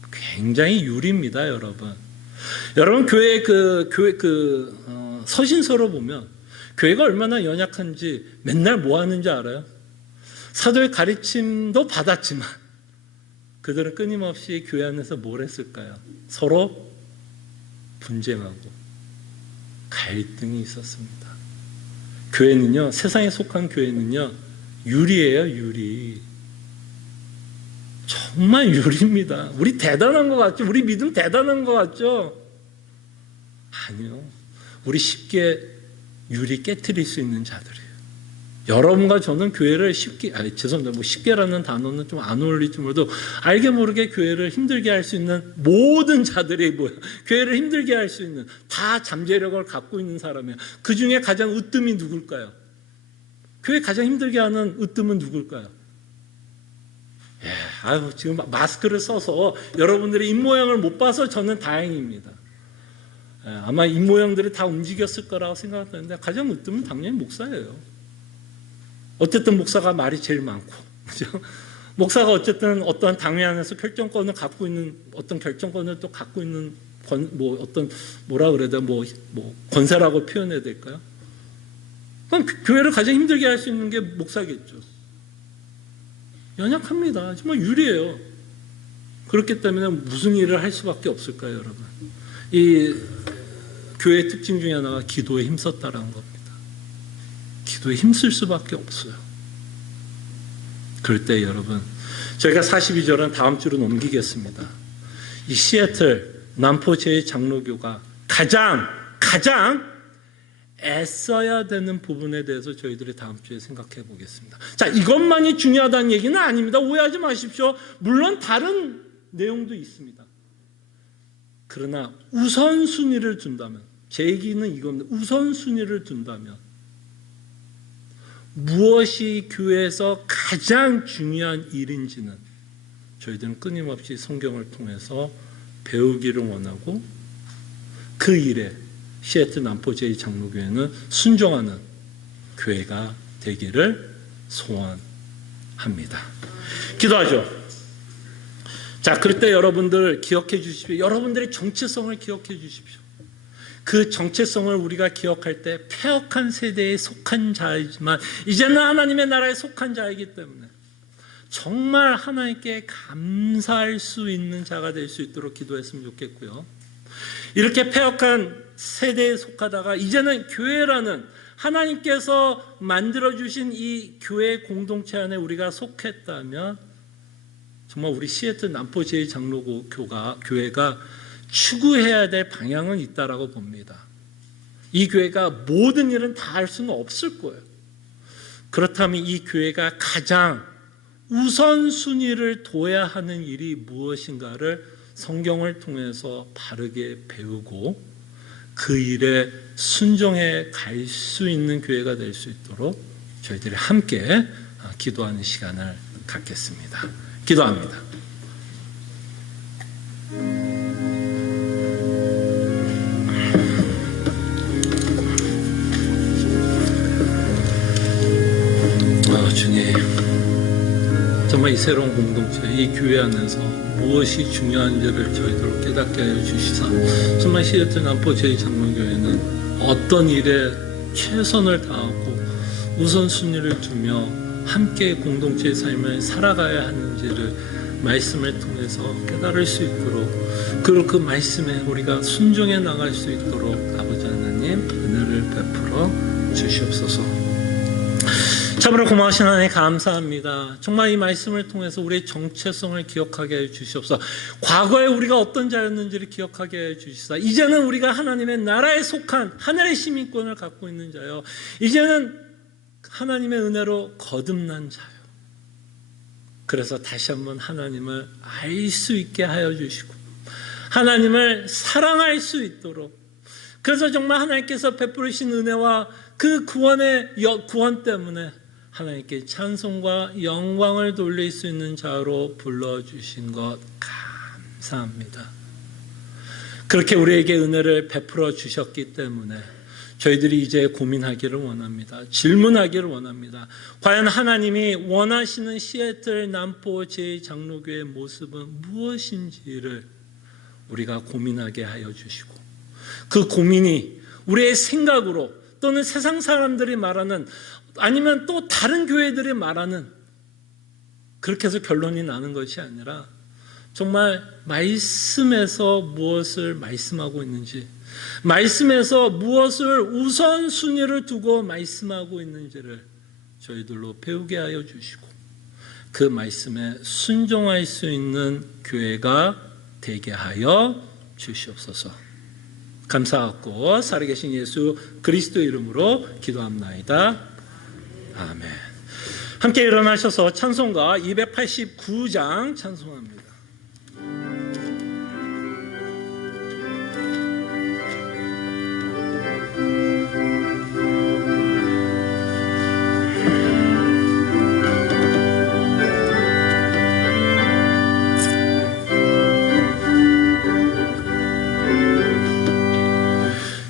굉장히 유리입니다, 여러분. 여러분 교회 서신서로 보면 교회가 얼마나 연약한지 맨날 뭐 하는지 알아요? 사도의 가르침도 받았지만 그들은 끊임없이 교회 안에서 뭘 했을까요? 서로 분쟁하고 갈등이 있었습니다. 교회는요, 세상에 속한 교회는요, 유리예요, 유리. 정말 유리입니다. 우리 대단한 것 같죠? 우리 믿음 대단한 것 같죠? 아니요. 우리 쉽게 유리 깨트릴 수 있는 자들이에요. 여러분과 저는 교회를 죄송합니다. 쉽게라는 단어는 좀 안 어울릴지 몰라도 알게 모르게 교회를 힘들게 할 수 있는 모든 자들이 뭐예요? 교회를 힘들게 할 수 있는 다 잠재력을 갖고 있는 사람이에요. 그 중에 가장 으뜸이 누굴까요? 교회 가장 힘들게 하는 으뜸은 누굴까요? 지금 마스크를 써서 여러분들의 입모양을 못 봐서 저는 다행입니다. 아마 입모양들이 다 움직였을 거라고 생각하는데 가장 으뜸은 당연히 목사예요. 어쨌든 목사가 말이 제일 많고, 그죠? 목사가 어쨌든 어떠한 당회 안에서 결정권을 갖고 있는, 어떤 결정권을 또 갖고 있는 어떤 뭐라 그래야 돼? 뭐 권세라고 표현해야 될까요? 그럼 교회를 가장 힘들게 할 수 있는 게 목사겠죠. 연약합니다. 정말 유리해요. 그렇기 때문에 무슨 일을 할 수밖에 없을까요, 여러분? 이 교회의 특징 중에 하나가 기도에 힘썼다라는 겁니다. 기도에 힘쓸 수밖에 없어요. 그럴 때 여러분, 저희가 42절은 다음 주로 넘기겠습니다. 이 시애틀 남포 제2장로교가 가장 애써야 되는 부분에 대해서 저희들이 다음 주에 생각해 보겠습니다. 자, 이것만이 중요하다는 얘기는 아닙니다. 오해하지 마십시오. 물론 다른 내용도 있습니다. 그러나 우선순위를 둔다면, 제 얘기는 이겁니다. 우선순위를 둔다면 무엇이 교회에서 가장 중요한 일인지는 저희들은 끊임없이 성경을 통해서 배우기를 원하고, 그 일에 시애틀 남포 제2장로교회는 순종하는 교회가 되기를 소원합니다. 기도하죠. 자, 그럴 때 여러분들 기억해 주십시오. 여러분들의 정체성을 기억해 주십시오. 그 정체성을 우리가 기억할 때 패역한 세대에 속한 자이지만 이제는 하나님의 나라에 속한 자이기 때문에 정말 하나님께 감사할 수 있는 자가 될 수 있도록 기도했으면 좋겠고요. 이렇게 패역한 세대에 속하다가 이제는 교회라는 하나님께서 만들어주신 이 교회 공동체 안에 우리가 속했다면 정말 우리 시애틀 남포 제2장로교회가 추구해야 될 방향은 있다라고 봅니다. 이 교회가 모든 일은 다 할 수는 없을 거예요. 그렇다면 이 교회가 가장 우선순위를 둬야 하는 일이 무엇인가를 성경을 통해서 바르게 배우고 그 일에 순종해 갈 수 있는 교회가 될 수 있도록 저희들이 함께 기도하는 시간을 갖겠습니다. 기도합니다. 주님, 정말 이 새로운 공동체, 이 교회 안에서 무엇이 중요한지를 저희들로 깨닫게 하여 주시사 정말 시애틀 남포 제2장로교회는 어떤 일에 최선을 다하고 우선순위를 두며 함께 공동체의 삶을 살아가야 하는지를 말씀을 통해서 깨달을 수 있도록, 그리고 그 말씀에 우리가 순종해 나갈 수 있도록 아버지 하나님 은혜를 베풀어 주시옵소서. 참으로 고마우신 하나님 감사합니다. 정말 이 말씀을 통해서 우리의 정체성을 기억하게 해 주시옵소서. 과거에 우리가 어떤 자였는지를 기억하게 해 주시사 이제는 우리가 하나님의 나라에 속한 하늘의 시민권을 갖고 있는 자요, 이제는 하나님의 은혜로 거듭난 자요. 그래서 다시 한번 하나님을 알 수 있게 하여 주시고 하나님을 사랑할 수 있도록, 그래서 정말 하나님께서 베푸르신 은혜와 그 구원 때문에 하나님께 찬송과 영광을 돌릴 수 있는 자로 불러주신 것 감사합니다. 그렇게 우리에게 은혜를 베풀어 주셨기 때문에 저희들이 이제 고민하기를 원합니다. 질문하기를 원합니다. 과연 하나님이 원하시는 시애틀 남포 제2장로교의 모습은 무엇인지를 우리가 고민하게 하여 주시고, 그 고민이 우리의 생각으로 또는 세상 사람들이 말하는, 아니면 또 다른 교회들이 말하는, 그렇게 해서 결론이 나는 것이 아니라 정말 말씀에서 무엇을 말씀하고 있는지, 말씀에서 무엇을 우선순위를 두고 말씀하고 있는지를 저희들로 배우게 하여 주시고 그 말씀에 순종할 수 있는 교회가 되게 하여 주시옵소서. 감사하고 살아계신 예수 그리스도 이름으로 기도합나이다. 아멘. 함께 일어나셔서 찬송가 289장 찬송합니다.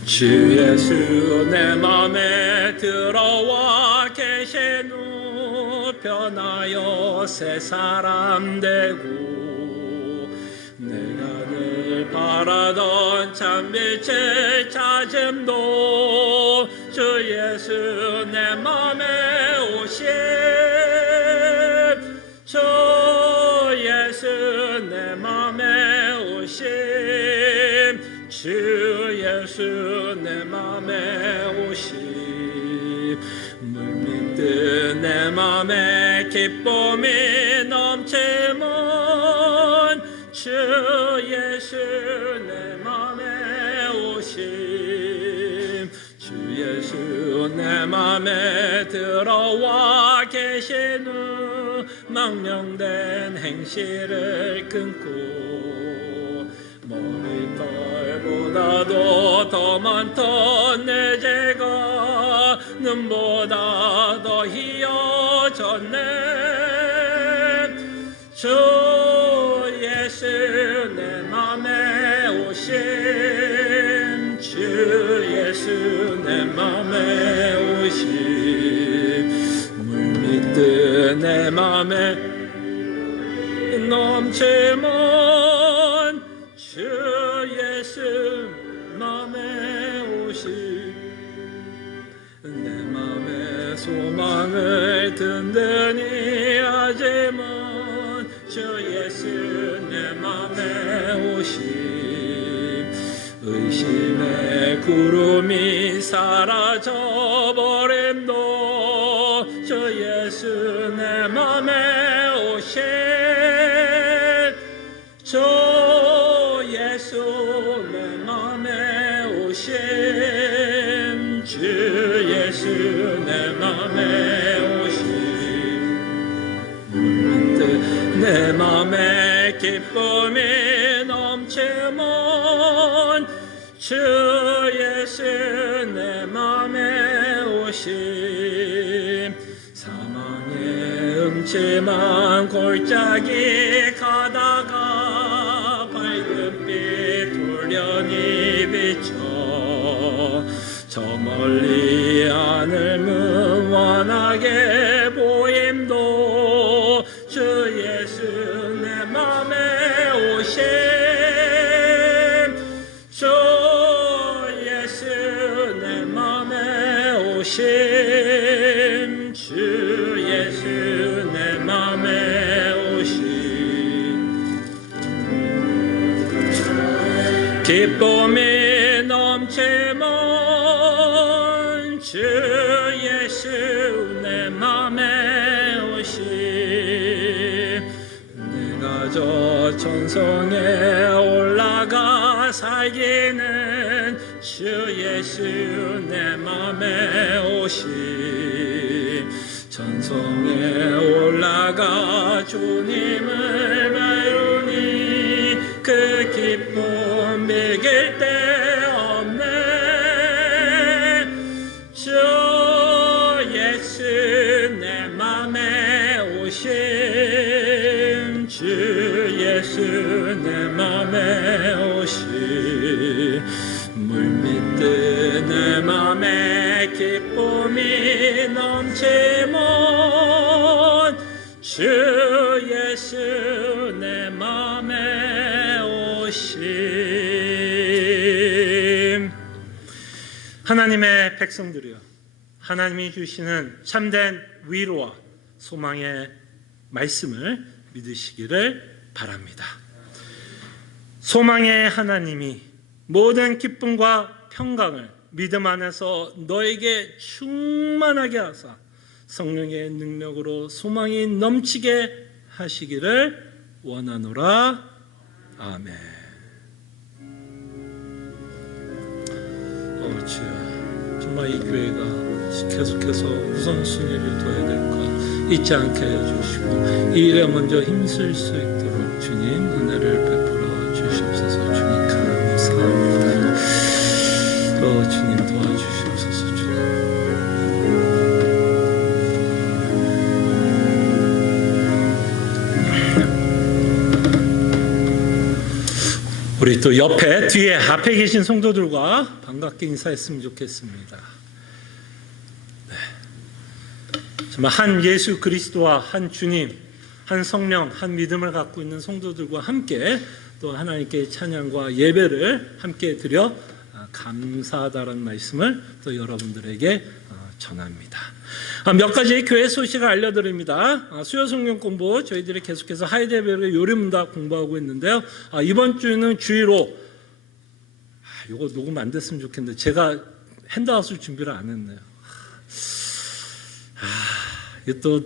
주 예수 내 맘에 들어와 계신 후 변하여 새 사람 되고 내가 늘 바라던 참빛을 찾음도 주 예수 내 맘에 오심 주 예수 내 맘에 오심 주 예수 내 맘에 오심 물밀듯 내 맘에 기쁨이 넘치면 주 예수 내 맘에 오심 주 예수 내 맘에 들어와 계신 후 망령된 행실을 끊고 머리털보다도 더 많던 내 죄가 눈보다 더 희어졌네 주 예수 내 맘에 오심 주 예수 내 맘에 오심 물밀듯 내 맘에 넘치면 주 예수 맘에 오심 내 맘에 소망을 든든히 하지만 주 예수 내 맘에 오심 의심의 구름이 사라져버림도 주 예수 내 맘에 오심 주 예수 내 맘에 오심 주 예수 내 맘에 오심 물밀듯 내 맘에 기쁨이 넘치면 주 예수 내 맘에 오심 사망의 음침한 골짜기 가다가 밝은 빛 돌련히 비쳐 저 멀리 하늘문 환하게 보임도 주 예수 내 맘에 오심 주 예수 내 맘에 오심 주 예수 내 맘에 오심 기쁨이 넘치면 주 예수 내 맘에 오심 내가 저 천성에 올라가 살기는 주 예수 내 맘에 오심 천성에 올라가 주님을 뵈우니 그 기쁨 비길 데 없네 주 예수 내 맘에 오심 주 예수 내 맘에 오심 물밀듯 내 맘에 기쁨이 넘치면 주 예수 내 맘에 오심 하나님의 백성들이여 하나님이 주시는 참된 위로와 소망의 말씀을 믿으시기를 바랍니다. 소망의 하나님이 모든 기쁨과 평강을 믿음 안에서 너에게 충만하게 하사 성령의 능력으로 소망이 넘치게 하시기를 원하노라. 아멘. 주여, 정말 이 교회가 계속해서 우선순위를 둬야 될까 잊지 않게 해주시고 이 일에 먼저 힘쓸 수 있도록 주님 은혜를 베풀어 주시옵소서. 주님 감사합니다. 주님 도와주시옵소서. 주님 우리 또 옆에 뒤에 앞에 계신 성도들과 반갑게 인사했으면 좋겠습니다. 네. 정말 한 예수 그리스도와 한 주님, 한 성령, 한 믿음을 갖고 있는 성도들과 함께 또 하나님께 찬양과 예배를 함께 드려 감사하다라는 말씀을 또 여러분들에게 전합니다. 몇 가지 교회 소식을 알려드립니다. 수요 성경 공부 저희들이 계속해서 하이델베르 요리문답 공부하고 있는데요. 이번 주는 주의로 이거 녹음 안 됐으면 좋겠는데 제가 핸드아웃을 준비를 안 했네요. 이게 또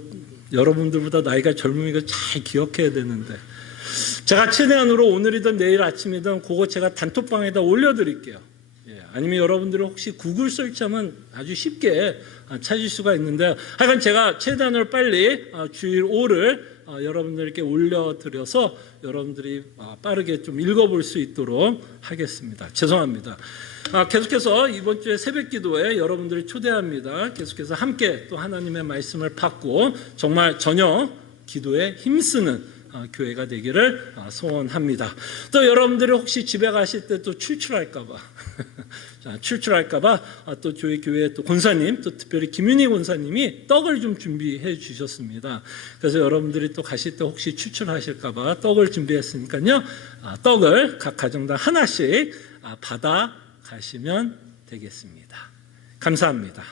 여러분들보다 나이가 젊으니까 잘 기억해야 되는데 제가 최대한으로 오늘이든 내일 아침이든 그거 제가 단톡방에다 올려드릴게요. 아니면 여러분들이 혹시 구글 설치하면 아주 쉽게 찾을 수가 있는데요. 하여간 제가 최대한으로 빨리 주일 5를 여러분들께 올려드려서 여러분들이 빠르게 좀 읽어볼 수 있도록 하겠습니다. 죄송합니다. 계속해서 이번 주에 새벽 기도에 여러분들을 초대합니다. 계속해서 함께 또 하나님의 말씀을 받고 정말 저녁 기도에 힘쓰는 교회가 되기를 소원합니다. 또 여러분들이 혹시 집에 가실 때 또 출출할까봐 또 저희 교회 또 권사님 또 특별히 김윤희 권사님이 떡을 좀 준비해 주셨습니다. 그래서 여러분들이 또 가실 때 혹시 출출하실까봐 떡을 준비했으니까요. 떡을 각 가정당 하나씩 받아 가시면 되겠습니다. 감사합니다.